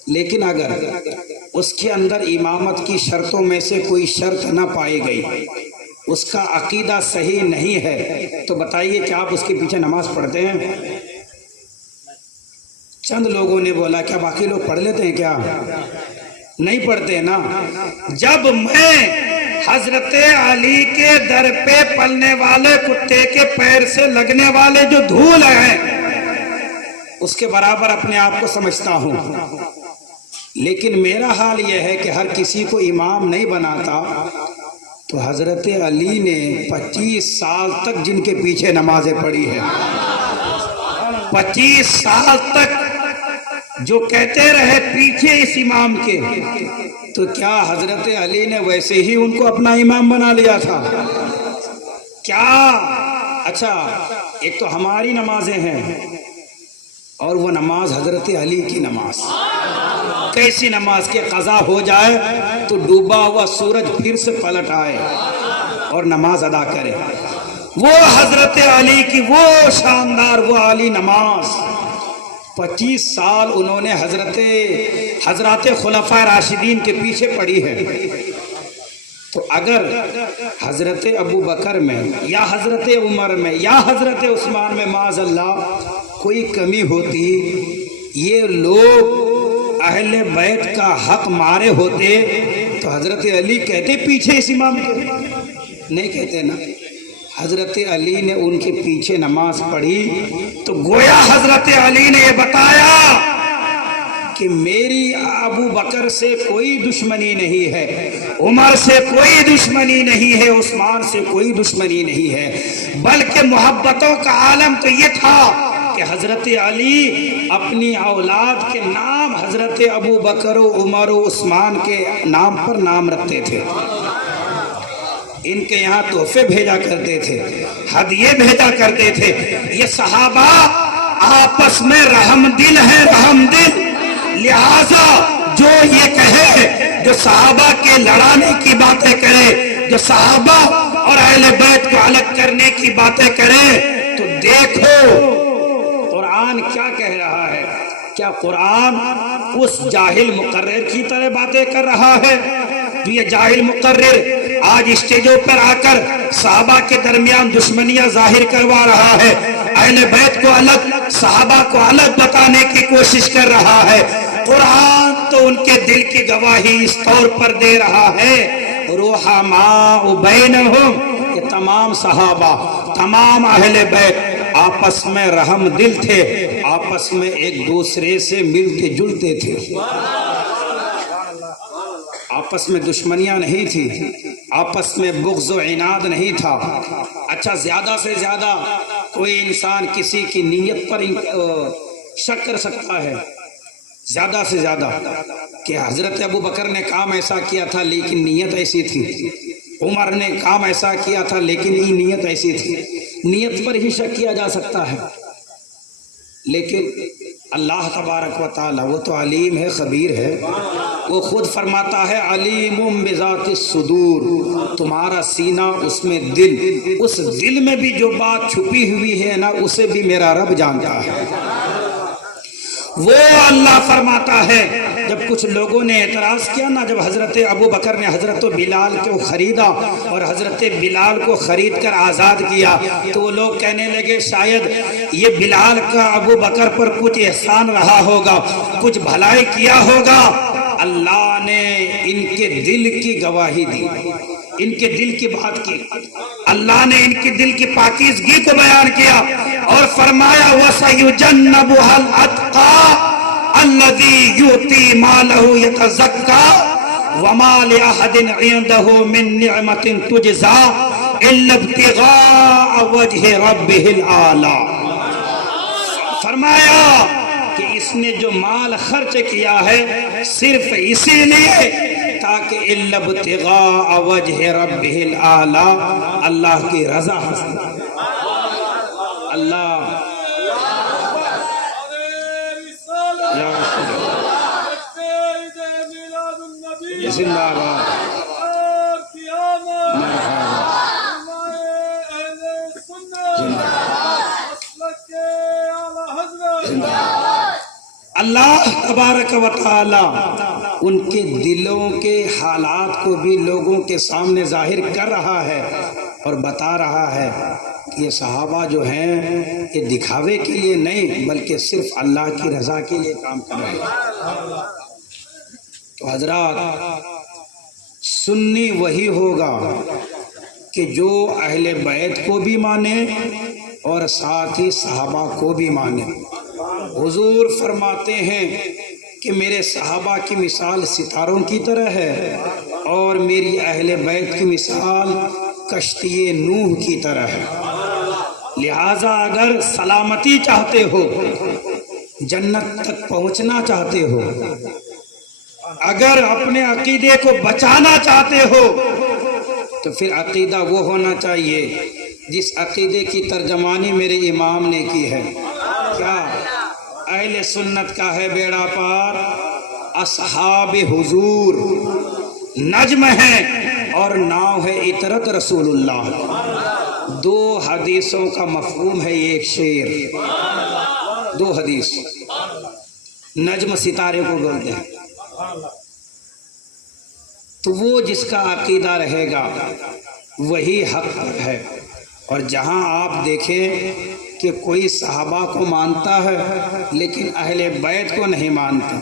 لیکن اگر اس کے اندر امامت کی شرطوں میں سے کوئی شرط نہ پائی گئی، اس کا عقیدہ صحیح نہیں ہے، تو بتائیے کہ آپ اس کے پیچھے نماز پڑھتے ہیں؟ چند لوگوں نے بولا کیا باقی لوگ پڑھ لیتے ہیں؟ کیا نہیں پڑھتے نا. جب میں حضرت علی کے در پہ پلنے والے کتے کے پیر سے لگنے والے جو دھول ہیں، اس کے برابر اپنے آپ کو سمجھتا ہوں. لیکن میرا حال یہ ہے کہ ہر کسی کو امام نہیں بناتا. تو حضرت علی نے 25 سال تک جن کے پیچھے نمازیں پڑھی ہیں، 25 سال تک جو کہتے رہے پیچھے اس امام کے، تو کیا حضرت علی نے ویسے ہی ان کو اپنا امام بنا لیا تھا؟ کیا؟ اچھا، ایک تو ہماری نمازیں ہیں اور وہ نماز حضرت علی کی نماز. کیسی نماز کے قضا ہو جائے تو ڈوبا ہوا سورج پھر سے پلٹ آئے اور نماز ادا کرے. وہ حضرت علی کی وہ شاندار وہ عالی نماز. 25 سال انہوں نے حضرات خلفائے راشدین کے پیچھے پڑھی ہے. تو اگر حضرت ابو بکر میں یا حضرت عمر میں یا حضرت عثمان میں معاذ اللہ کوئی کمی ہوتی، یہ لوگ اہل بیت کا حق مارے ہوتے، تو حضرت علی کہتے پیچھے اس امام کے؟ نہیں کہتے نا. حضرت علی نے ان کے پیچھے نماز پڑھی تو گویا حضرت علی نے یہ بتایا کہ میری ابو بکر سے کوئی دشمنی نہیں ہے، عمر سے کوئی دشمنی نہیں ہے، عثمان سے کوئی دشمنی نہیں ہے، بلکہ محبتوں کا عالم تو یہ تھا کہ حضرت علی اپنی اولاد کے نام حضرت ابو بکر و عمر و عثمان کے نام پر نام رکھتے تھے. ان کے یہاں تحفے بھیجا کرتے تھے، ہدیے بھیجا کرتے تھے. یہ صحابہ آپس میں رحم دل ہے، رحم دل. لہذا جو یہ کہے، جو صحابہ کے لڑانے کی باتیں کرے، جو صحابہ اور اہل بیت کو الگ کرنے کی باتیں کرے، تو دیکھو قرآن کیا کہہ رہا ہے. کیا قرآن اس جاہل مقرر کی طرح باتیں کر رہا ہے؟ جو یہ جاہل مقرر آج اسٹیجوں پر آ کر صحابہ کے درمیان دشمنیاں ظاہر کروا رہا ہے، اہل بیت کو الگ، صحابہ کو الگ بتانے کی کوشش کر رہا ہے. قرآن تو ان کے دل کی گواہی اس طور پر دے رہا ہے رحماء بینہم، کہ تمام صحابہ تمام اہل بیت آپس میں رحم دل تھے، آپس میں ایک دوسرے سے ملتے جلتے تھے، آپس میں دشمنیاں نہیں تھی، آپس میں بغض و عناد نہیں تھا۔ اچھا زیادہ سے زیادہ کوئی انسان کسی کی نیت پر شک کر سکتا ہے، زیادہ سے زیادہ کہ حضرت ابو بکر نے کام ایسا کیا تھا لیکن نیت ایسی تھی، عمر نے کام ایسا کیا تھا لیکن یہ نیت ایسی تھی، نیت پر ہی شک کیا جا سکتا ہے۔ لیکن اللہ تبارک و تعالی وہ تو علیم ہے، خبیر ہے، وہ خود فرماتا ہے علیم بذات الصدور، تمہارا سینہ اس میں دل، اس دل میں بھی جو بات چھپی ہوئی ہے نا اسے بھی میرا رب جانتا ہے۔ وہ اللہ فرماتا ہے جب کچھ لوگوں نے اعتراض کیا نا، جب حضرت ابو بکر نے حضرت بلال کو خریدا اور حضرت بلال کو خرید کر آزاد کیا، تو وہ لوگ کہنے لگے شاید یہ بلال کا ابو بکر پر کچھ احسان رہا ہوگا، کچھ بھلائی کیا ہوگا۔ اللہ نے ان کے دل کی گواہی دی، ان کے دل کی بات کی، اللہ نے ان کے دل کی پاکیزگی کو بیان کیا اور فرمایا وَسَيُجَنَّبُهَا الْأَتْقَى الَّذِي يُؤْتِي مَالَهُ يَتَزَكَّى وَمَا لِأَحَدٍ عِندَهُ مِن نِعْمَةٍ تُجْزَى إِلَّا ابْتِغَاءَ وَجْهِ رَبِّهِ الْأَعْلَى۔ فرمایا کہ اس نے جو مال خرچ کیا ہے صرف اسی لیے تاکہ الا ابتغاء وجہ ربہ الاعلی، اللہ کی رضا حاصل۔ اللہ زندہ باد۔ اللہ تبارک و تعالی ان کے دلوں کے حالات کو بھی لوگوں کے سامنے ظاہر کر رہا ہے اور بتا رہا ہے کہ یہ صحابہ جو ہیں یہ دکھاوے کے لیے نہیں بلکہ صرف اللہ کی رضا کے لیے کام کر رہے ہیں۔ تو حضرات سنی وہی ہوگا کہ جو اہل بیت کو بھی مانے اور ساتھ ہی صحابہ کو بھی مانے۔ حضور فرماتے ہیں کہ میرے صحابہ کی مثال ستاروں کی طرح ہے اور میری اہل بیت کی مثال کشتی نوح کی طرح ہے۔ لہٰذا اگر سلامتی چاہتے ہو، جنت تک پہنچنا چاہتے ہو، اگر اپنے عقیدے کو بچانا چاہتے ہو تو پھر عقیدہ وہ ہونا چاہیے جس عقیدے کی ترجمانی میرے امام نے کی ہے۔ کیا اہل سنت کا ہے بیڑا پار، اصحاب حضور نجم ہے اور ناؤ ہے عطرت رسول اللہ۔ دو حدیثوں کا مفہوم ہے یہ ایک شعر، دو حدیث، نجم ستارے کو بولتے ہیں۔ تو وہ جس کا عقیدہ رہے گا وہی حق ہے۔ اور جہاں آپ دیکھیں کہ کوئی صحابہ کو مانتا ہے لیکن اہل بیت کو نہیں مانتا،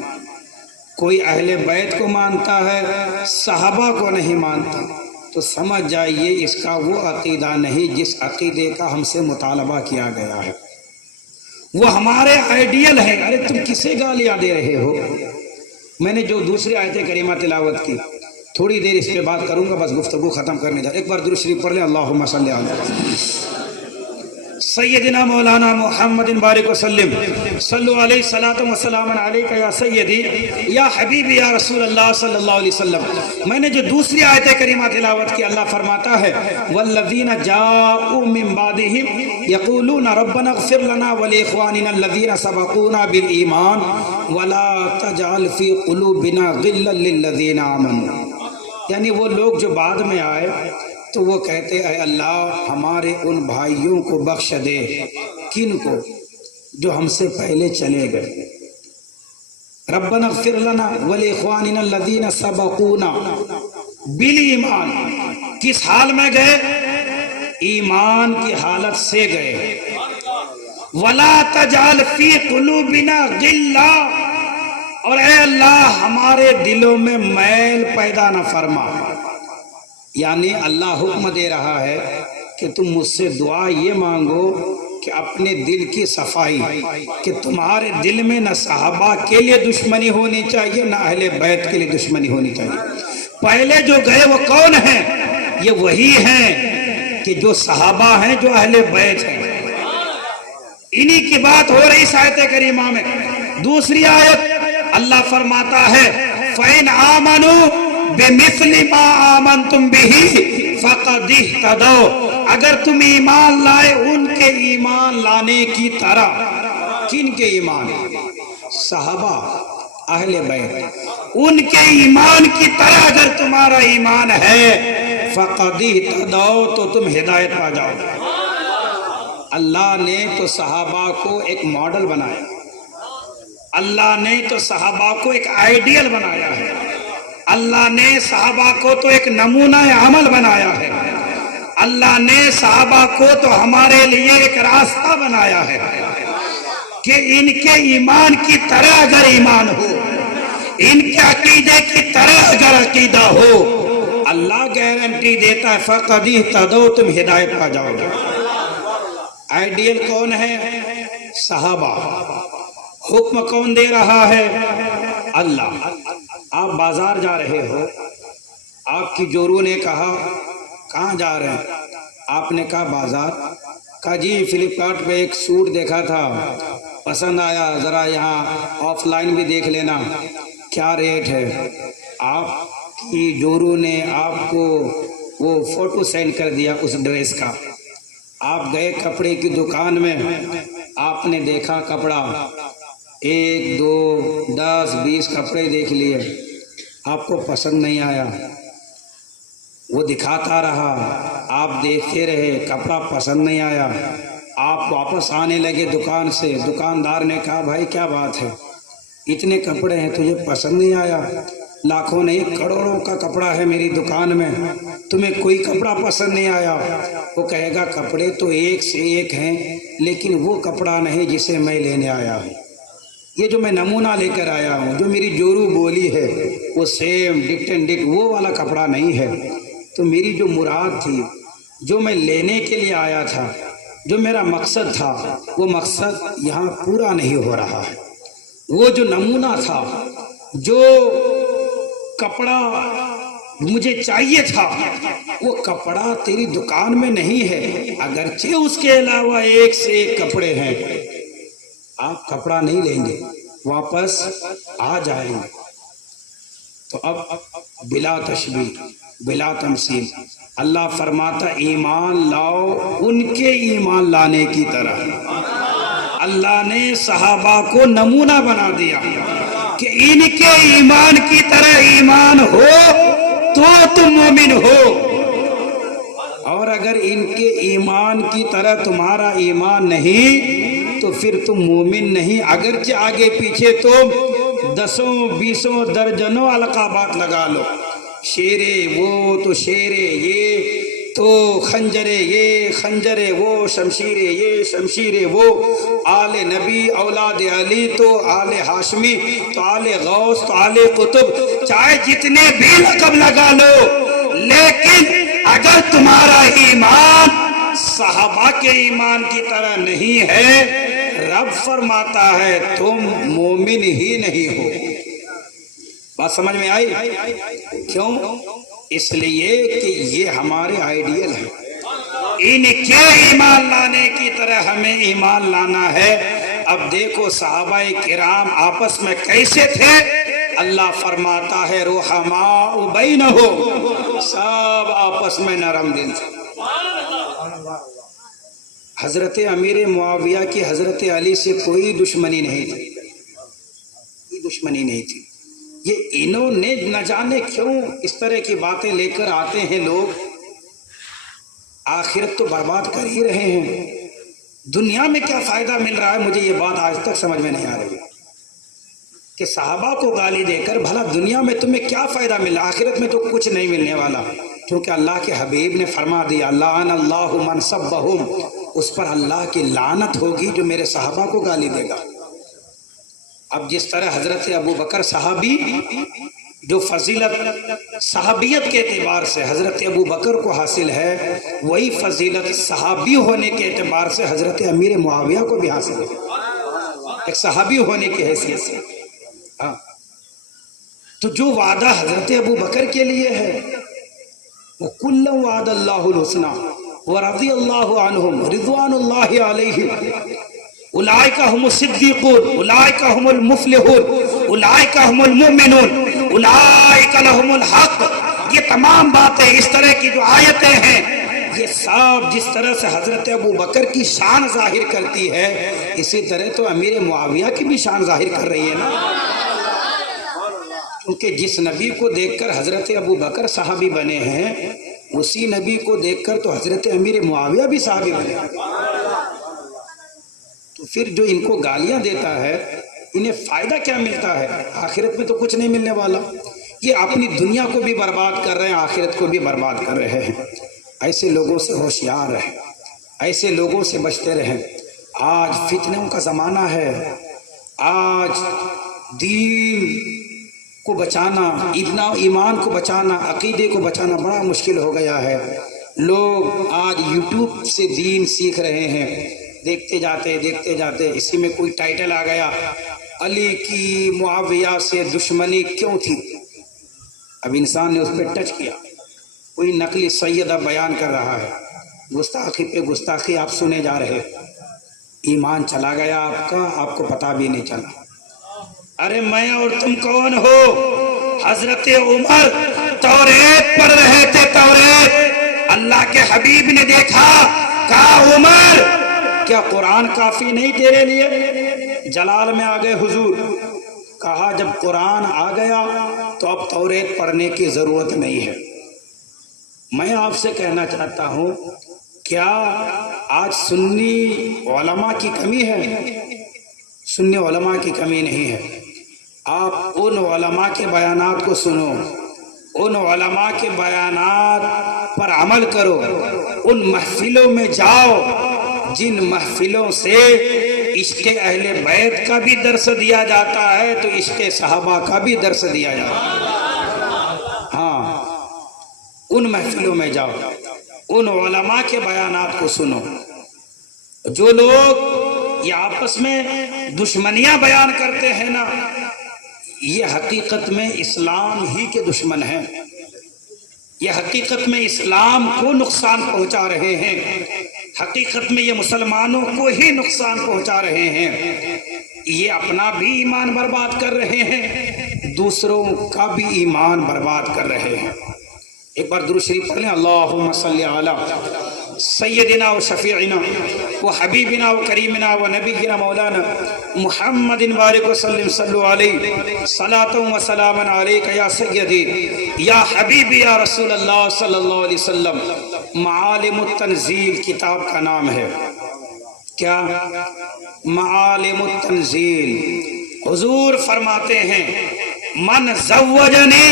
کوئی اہل بیت کو مانتا ہے صحابہ کو نہیں مانتا، تو سمجھ جائیے اس کا وہ عقیدہ نہیں جس عقیدے کا ہم سے مطالبہ کیا گیا ہے۔ وہ ہمارے آئیڈیل ہے۔ ارے تم کسے گالیاں دے رہے ہو؟ میں نے جو دوسری آیت کریمہ تلاوت کی، تھوڑی دیر اس پہ بات کروں گا، بس گفتگو ختم کرنے جا۔ ایک بار درود شریف پڑھ لیں، اللہم صلی علی سیدنا مولانا محمد بارک وسلم، صلو علیہ الصلاۃ والسلام علیک یا سیدی یا حبیبی یا رسول اللہ صلی اللہ علیہ وسلم۔ میں نے جو دوسری آیت کریمہ تلاوت کی، اللہ فرماتا ہے والذین جاءوا من بعدہم یقولون ربنا اغفر لنا ولاخواننا الذین سبقونا بالایمان ولا تجعل فی قلوبنا غلا للذین آمنوا۔ یعنی وہ لوگ جو بعد میں آئے تو وہ کہتے اے اللہ ہمارے ان بھائیوں کو بخش دے، کن کو؟ جو ہم سے پہلے چلے گئے۔ ربنا اغفر لنا ولاخواننا الذین سبقونا بالایمان، کس حال میں گئے؟ ایمان کی حالت سے گئے۔ ولا تجعل فی قلوبنا غلا، اور اے اللہ ہمارے دلوں میں میل پیدا نہ فرما. یعنی اللہ حکم دے رہا ہے کہ تم مجھ سے دعا یہ مانگو کہ اپنے دل کی صفائی، کہ تمہارے دل میں نہ صحابہ کے لیے دشمنی ہونی چاہیے نہ اہل بیت کے لیے دشمنی ہونی چاہیے. پہلے جو گئے وہ کون ہیں؟ یہ وہی ہیں کہ جو صحابہ ہیں، جو اہل بیت ہیں. انہی کی بات ہو رہی آیت کریمہ میں. دوسری آیت اللہ فرماتا ہے فَإِنْ آمَنُوا بِمِثْلِ مَا آمَنْتُمْ بِهِ فَقَدْ اهْتَدَوْا. اگر تم ایمان لائے ان کے ایمان لانے کی طرح. کن کے ایمان؟ صحابہ، اہل بیت. ان کے ایمان کی طرح اگر تمہارا ایمان ہے فَقَدْ اهْتَدَوْا تو تم ہدایت پا جاؤ. اللہ نے تو صحابہ کو ایک ماڈل بنایا. اللہ نے تو صحابہ کو ایک آئیڈیل بنایا ہے. اللہ نے صحابہ کو تو ایک نمونہ عمل بنایا ہے. اللہ نے صحابہ کو تو ہمارے لیے ایک راستہ بنایا ہے کہ ان کے ایمان کی طرح اگر ایمان ہو، ان کے عقیدے کی طرح اگر عقیدہ ہو، اللہ گارنٹی دیتا ہے فَقَدْ اهْتَدَوْا تم ہدایت پا جاؤ گے. آئیڈیل کون ہے؟ صحابہ. حکم کون دے رہا ہے؟ اللہ. آپ بازار جا رہے ہو، آپ کی جورو نے کہا کہاں جا رہے ہیں؟ آپ نے کہا بازار. کہا جی فلپکارٹ پہ ایک سوٹ دیکھا تھا، پسند آیا، ذرا یہاں آف لائن بھی دیکھ لینا کیا ریٹ ہے. آپ کی جورو نے آپ کو وہ فوٹو سینڈ کر دیا اس ڈریس کا. آپ گئے کپڑے کی دکان میں، آپ نے دیکھا کپڑا، 1 2 10 20 کپڑے دیکھ لیے، آپ کو پسند نہیں آیا. وہ دکھاتا رہا، آپ دیکھتے رہے، کپڑا پسند نہیں آیا. آپ واپس آنے لگے دکان سے. دکاندار نے کہا بھائی کیا بات ہے، اتنے کپڑے ہیں تجھے پسند نہیں آیا؟ لاکھوں نہیں کروڑوں کا کپڑا ہے میری دکان میں، تمہیں کوئی کپڑا پسند نہیں آیا؟ وہ کہے گا کپڑے تو ایک سے ایک ہیں لیکن وہ کپڑا نہیں جسے میں لینے آیا ہوں. یہ جو میں نمونہ لے کر آیا ہوں، جو میری جورو بولی ہے وہ سیم ڈٹ اینڈ ڈٹ وہ والا کپڑا نہیں ہے. تو میری جو مراد تھی، جو میں لینے کے لیے آیا تھا، جو میرا مقصد تھا، وہ مقصد یہاں پورا نہیں ہو رہا ہے. وہ جو نمونہ تھا، جو کپڑا مجھے چاہیے تھا، وہ کپڑا تیری دکان میں نہیں ہے. اگرچہ اس کے علاوہ ایک سے ایک کپڑے ہیں، آپ کپڑا نہیں لیں گے، واپس آ جائیں گے. تو اب بلا تشبیہ بلا تمثیل اللہ فرماتا ایمان لاؤ ان کے ایمان لانے کی طرح. اللہ نے صحابہ کو نمونہ بنا دیا کہ ان کے ایمان کی طرح ایمان ہو تو تم مومن ہو، اور اگر ان کے ایمان کی طرح تمہارا ایمان نہیں تو پھر تم مومن نہیں. اگرچہ آگے پیچھے تم 10 20 درجنوں القابات لگا لو، شیرے وہ تو شیرے، یہ تو خنجرے یہ خنجرے، وہ شمشیرے یہ شمشیرے، وہ آل نبی اولاد علی تو آل ہاشمی تو آل غوث تو آل قطب، چاہے جتنے بھی لقب لگا لو، لیکن اگر تمہارا ایمان صحابہ کے ایمان کی طرح نہیں ہے، رب فرماتا ہے تم مومن ہی نہیں ہو. بات سمجھ میں آئی؟ کیوں؟ اس لیے کہ یہ ہمارے آئیڈیل ہیں. ان کے ایمان لانے کی طرح ہمیں ایمان لانا ہے. اب دیکھو صحابہ کرام آپس میں کیسے تھے. اللہ فرماتا ہے رحماء بینہم، سب آپس میں نرم دل تھے. حضرت امیر معاویہ کی حضرت علی سے کوئی دشمنی نہیں تھی، کوئی دشمنی نہیں تھی. یہ انہوں نے نہ جانے کیوں اس طرح کی باتیں لے کر آتے ہیں. لوگ آخرت تو برباد کر ہی رہے ہیں، دنیا میں کیا فائدہ مل رہا ہے؟ مجھے یہ بات آج تک سمجھ میں نہیں آ رہی کہ صحابہ کو گالی دے کر بھلا دنیا میں تمہیں کیا فائدہ ملا؟ آخرت میں تو کچھ نہیں ملنے والا، کیونکہ اللہ کے حبیب نے فرما دیا لعن اللہ من سبہم، اس پر اللہ کی لعنت ہوگی جو میرے صحابہ کو گالی دے گا. اب جس طرح حضرت ابو بکر صحابی جو فضیلت صحابیت کے اعتبار سے حضرت ابو بکر کو حاصل ہے، وہی فضیلت صحابی ہونے کے اعتبار سے حضرت امیر معاویہ کو بھی حاصل ہے، ایک صحابی ہونے کی حیثیت سے۔ ہاں، تو جو وعدہ حضرت ابو بکر کے لیے ہے وہ کل وعد اللہ الحسنى ورضی اللہ عنہم رضوان اللہ علیہم اولئک هم الصدیقون اولئک هم المفلحون اولئک هم المؤمنون اولئک لهم الحق۔ یہ تمام باتیں اس طرح کی جو آیتیں ہیں، یہ سب جس طرح سے حضرت ابو بکر کی شان ظاہر کرتی ہے، اسی طرح تو امیر معاویہ کی بھی شان ظاہر کر رہی ہے نا، کیونکہ جس نبی کو دیکھ کر حضرت ابو بکر صحابی بنے ہیں، اسی نبی کو دیکھ کر تو حضرت امیر معاویہ بھی صحابی بنے ہیں۔ تو پھر جو ان کو گالیاں دیتا ہے، انہیں فائدہ کیا ملتا ہے؟ آخرت میں تو کچھ نہیں ملنے والا۔ یہ اپنی دنیا کو بھی برباد کر رہے ہیں، آخرت کو بھی برباد کر رہے ہیں۔ ایسے لوگوں سے ہوشیار رہیں، ایسے لوگوں سے بچتے رہیں۔ آج فتنوں کا زمانہ ہے، آج دین کو بچانا، ایمان کو بچانا، عقیدے کو بچانا بڑا مشکل ہو گیا ہے۔ لوگ آج یوٹیوب سے دین سیکھ رہے ہیں، دیکھتے جاتے اسی میں کوئی ٹائٹل آ گیا، علی کی معاویہ سے دشمنی کیوں تھی؟ اب انسان نے اس پہ ٹچ کیا، کوئی نقلی سیدہ بیان کر رہا ہے، گستاخی پہ گستاخی آپ سنے جا رہے، ایمان چلا گیا آپ کا، آپ کو پتہ بھی نہیں چلا۔ ارے میں اور تم کون ہو؟ حضرت عمر توریت پڑھ رہے تھے، توریت، اللہ کے حبیب نے دیکھا، کہا عمر کیا قرآن کافی نہیں تیرے لیے؟ جلال میں آ گئے حضور، کہا جب قرآن آ گیا تو اب توریت پڑھنے کی ضرورت نہیں ہے۔ میں آپ سے کہنا چاہتا ہوں، کیا آج سنی علماء کی کمی ہے؟ سنی علماء کی کمی نہیں ہے۔ آپ ان علماء کے بیانات کو سنو، ان علماء کے بیانات پر عمل کرو، ان محفلوں میں جاؤ جن محفلوں سے عشق اہل بیت کا بھی درس دیا جاتا ہے تو عشق صحابہ کا بھی درس دیا جاتا ہے۔ ہاں، ان محفلوں میں جاؤ، ان علماء کے بیانات کو سنو۔ جو لوگ یہ آپس میں دشمنیاں بیان کرتے ہیں نا، یہ حقیقت میں اسلام ہی کے دشمن ہیں، یہ حقیقت میں اسلام کو نقصان پہنچا رہے ہیں، حقیقت میں یہ مسلمانوں کو ہی نقصان پہنچا رہے ہیں۔ یہ اپنا بھی ایمان برباد کر رہے ہیں، دوسروں کا بھی ایمان برباد کر رہے ہیں۔ ایک بار درود شریف پڑھ لیں، اللہم صلی علی سیدنا و شفیعنا و حبیبنا و کریمنا و نبینا مولانا محمد بارک وسلم، صلو علیہ صلاۃ و سلام علیک یا سیدی یا حبیبی یا رسول اللہ صلی اللہ علیہ وسلم۔ معالم التنزیل کتاب کا نام ہے، کیا؟ معالم التنزیل۔ حضور فرماتے ہیں، من زوجنی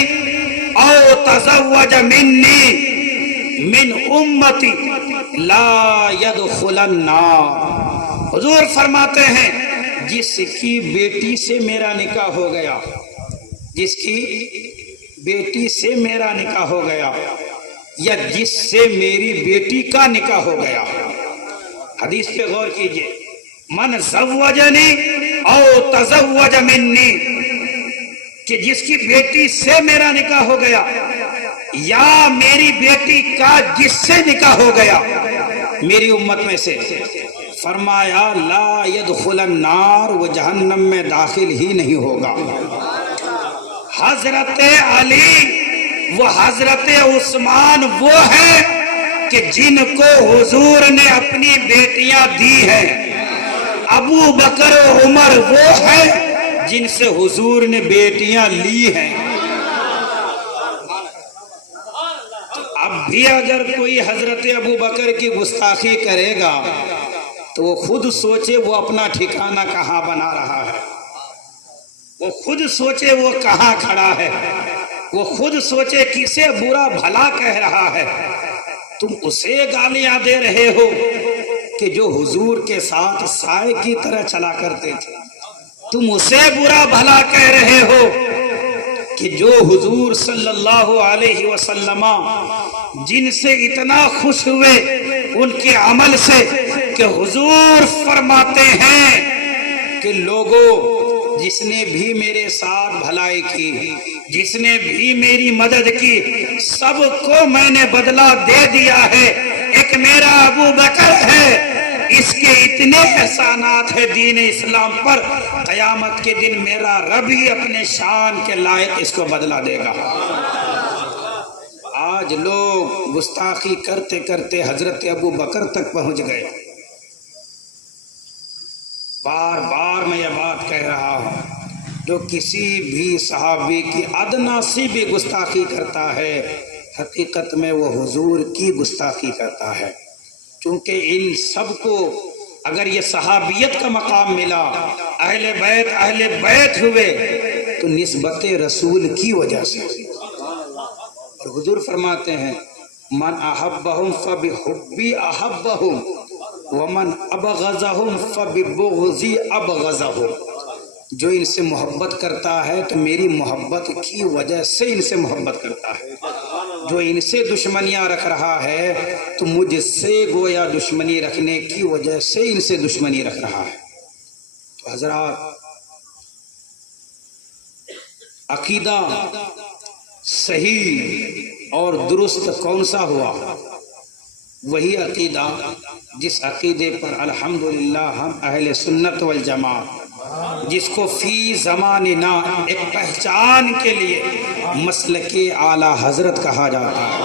او تزوج منی من امتی لا يدخل النار۔ حضور فرماتے ہیں، جس کی بیٹی سے میرا نکاح ہو گیا، جس کی بیٹی سے میرا نکاح ہو گیا، یا جس سے میری بیٹی کا نکاح ہو گیا، حدیث پہ غور کیجئے، من زوجنی او تزوج منی، کہ جس کی بیٹی سے میرا نکاح ہو گیا یا میری بیٹی کا جس سے نکاح ہو گیا میری امت میں سے، فرمایا لا يدخل النار، وہ جہنم میں داخل ہی نہیں ہوگا۔ حضرت علی و حضرت عثمان وہ ہیں کہ جن کو حضور نے اپنی بیٹیاں دی ہیں، ابو بکر و عمر وہ ہیں جن سے حضور نے بیٹیاں لی ہیں۔ اب بھی اگر کوئی حضرت ابو بکر کی گستاخی کرے گا تو وہ خود سوچے وہ اپنا ٹھکانہ کہاں بنا رہا ہے، وہ خود سوچے وہ کہاں کھڑا ہے، وہ خود سوچے کسے برا بھلا کہہ رہا ہے۔ تم اسے گالیاں دے رہے ہو کہ جو حضور کے ساتھ سائے کی طرح چلا کرتے تھے، تم اسے برا بھلا کہہ رہے ہو کہ جو حضور صلی اللہ علیہ وسلم جن سے اتنا خوش ہوئے ان کے عمل سے کہ حضور فرماتے ہیں کہ لوگوں جس نے بھی میرے ساتھ بھلائی کی، جس نے بھی میری مدد کی، سب کو میں نے بدلہ دے دیا ہے۔ ایک میرا ابو بکر ہے، اس کے اتنے احسانات ہیں دین اسلام پر، قیامت کے دن میرا رب ہی اپنے شان کے لائق اس کو بدلہ دے گا۔ آج لوگ گستاخی کرتے کرتے حضرت ابو بکر تک پہنچ گئے۔ بار بار میں یہ بات کہہ رہا ہوں، جو کسی بھی صحابی کی ادنا سی بھی گستاخی کرتا ہے، حقیقت میں وہ حضور کی گستاخی کرتا ہے، کیونکہ ان سب کو اگر یہ صحابیت کا مقام ملا، اہل بیت ہوئے، تو نسبت رسول کی وجہ سے۔ اور حضور فرماتے ہیں من احبہم فبحبی احبہم ومن ابغضہم فببغضی ابغضہم۔ جو ان سے محبت کرتا ہے تو میری محبت کی وجہ سے ان سے محبت کرتا ہے، جو ان سے دشمنیاں رکھ رہا ہے تو مجھ سے گویا دشمنی رکھنے کی وجہ سے ان سے دشمنی رکھ رہا ہے۔ تو حضرات، عقیدہ صحیح اور درست کون سا ہوا؟ وہی عقیدہ جس عقیدے پر الحمدللہ ہم اہل سنت والجماعت، جس کو فی زماننا ایک پہچان کے لیے مسلک اعلی حضرت کہا جاتا ہے،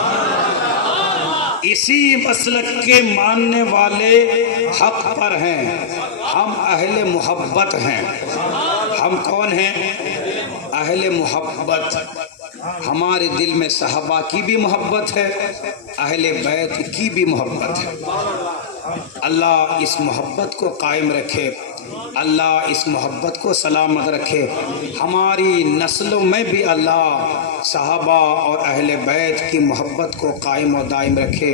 اسی مسلک کے ماننے والے حق پر ہیں۔ ہم اہل محبت ہیں۔ ہم کون ہیں؟ اہل محبت۔ ہمارے دل میں صحابہ کی بھی محبت ہے، اہل بیت کی بھی محبت ہے۔ اللہ اس محبت کو قائم رکھے، اللہ اس محبت کو سلامت رکھے۔ ہماری نسلوں میں بھی اللہ صحابہ اور اہل بیت کی محبت کو قائم و دائم رکھے۔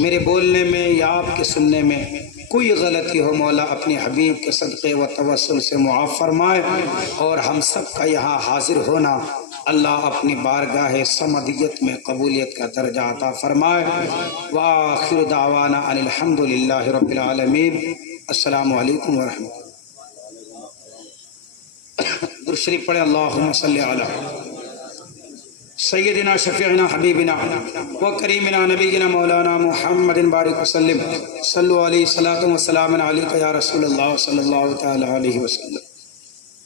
میرے بولنے میں یا آپ کے سننے میں کوئی غلطی ہو، مولا اپنی حبیب کے صدقے و توسل سے معاف فرمائے، اور ہم سب کا یہاں حاضر ہونا اللہ اپنی بارگاہ صمدیت میں قبولیت کا درجہ عطا فرمائے۔ وآخر دعوانا ان الحمدللہ رب العالمین۔ السلام علیکم ورحمۃ اللہ۔ درود شریف پڑھیں، اللہم صلی علی سیدنا شفیعنا حبیبنا و کریمنا نبینا مولانا محمد بارک وسلم۔ صلو علیہ صلاۃ و سلام علیک یا رسول اللہ صلی اللہ تعالی علیہ وسلم۔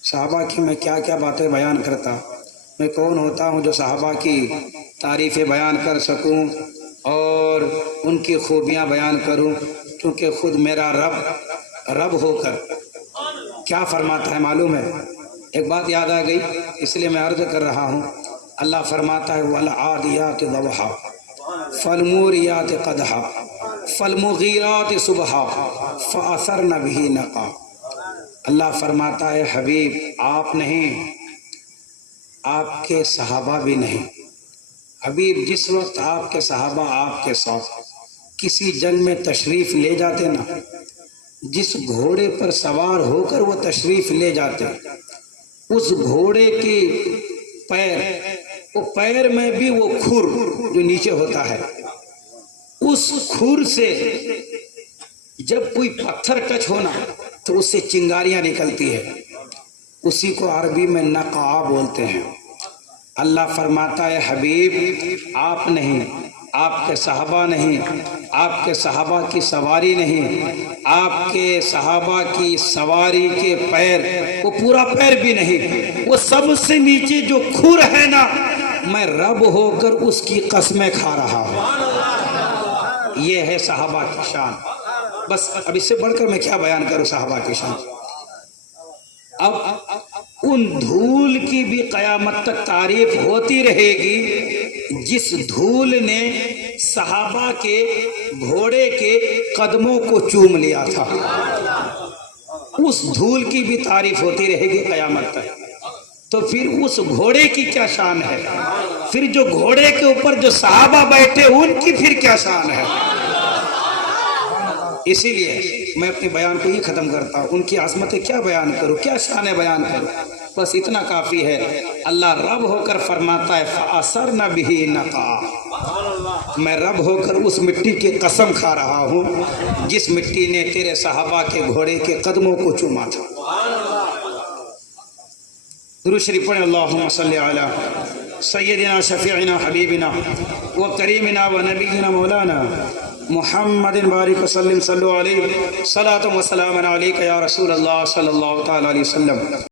صحابہ کی میں کیا کیا باتیں بیان کرتا، میں کون ہوتا ہوں جو صحابہ کی تعریفیں بیان کر سکوں اور ان کی خوبیاں بیان کروں، کیونکہ خود میرا رب ہو کر کیا فرماتا ہے معلوم ہے؟ ایک بات یاد آ گئی، اس لیے میں عرض کر رہا ہوں۔ اللہ فرماتا ہے وَالْعَادِيَاتِ ضَبْحًا فَالْمُورِيَاتِ قَدْحًا فَالْمُغِيرَاتِ صُبْحًا فَأَثَرْنَ بِهِ نَقْعًا۔ اللہ فرماتا ہے حبیب آپ نہیں، آپ کے صحابہ بھی نہیں۔ حبیب جس وقت آپ کے صحابہ آپ کے ساتھ کسی جنگ میں تشریف لے جاتے نا، جس گھوڑے پر سوار ہو کر وہ تشریف لے جاتے، اس گھوڑے کے پیر میں بھی وہ کھر جو نیچے ہوتا ہے، اس کھر سے جب کوئی پتھر ٹچ ہونا تو اس سے چنگاریاں نکلتی ہے، اسی کو عربی میں نقع بولتے ہیں۔ اللہ فرماتا ہے حبیب آپ نہیں، آپ کے صحابہ نہیں، آپ کے صحابہ کی سواری نہیں، آپ کے صحابہ کی سواری کے پیر، وہ پورا پیر بھی نہیں، وہ سب سے نیچے جو کھر ہے نا، میں رب ہو کر اس کی قسمیں کھا رہا ہوں۔ یہ ہے صحابہ کی شان۔ بس اب اس سے بڑھ کر میں کیا بیان کروں صحابہ کی شان۔ اب ان دھول کی بھی قیامت تک تعریف ہوتی رہے گی جس دھول نے صحابہ کے گھوڑے کے قدموں کو چوم لیا تھا، اس دھول کی بھی تعریف ہوتی رہے گی قیامت تک۔ تو پھر اس گھوڑے کی کیا شان ہے، پھر جو گھوڑے کے اوپر جو صحابہ بیٹھے ان کی پھر کیا شان ہے۔ اسی لیے میں اپنے بیان کو ہی ختم کرتا ہوں. ان کی عظمتیں کیا بیان کروں، کیا شان بیان کروں، بس اتنا کافی ہے. اللہ رب ہو کر فرماتا ہے فَأَثَرْنَ بِهِ نَقْعًا، میں رب ہو کر اس مٹی کی قسم کھا رہا ہوں جس مٹی نے تیرے صحابہ کے گھوڑے کے قدموں کو چوما تھا. درود شریف پڑھیں. اللہم صلی علی سیدنا شفیعنا حبیبنا و کریمنا و نبینا مولانا محمد بارک وسلم. صلو علیہ صلاۃ و سلام علیک یا رسول اللہ صلی اللہ تعالی علیہ وسلم.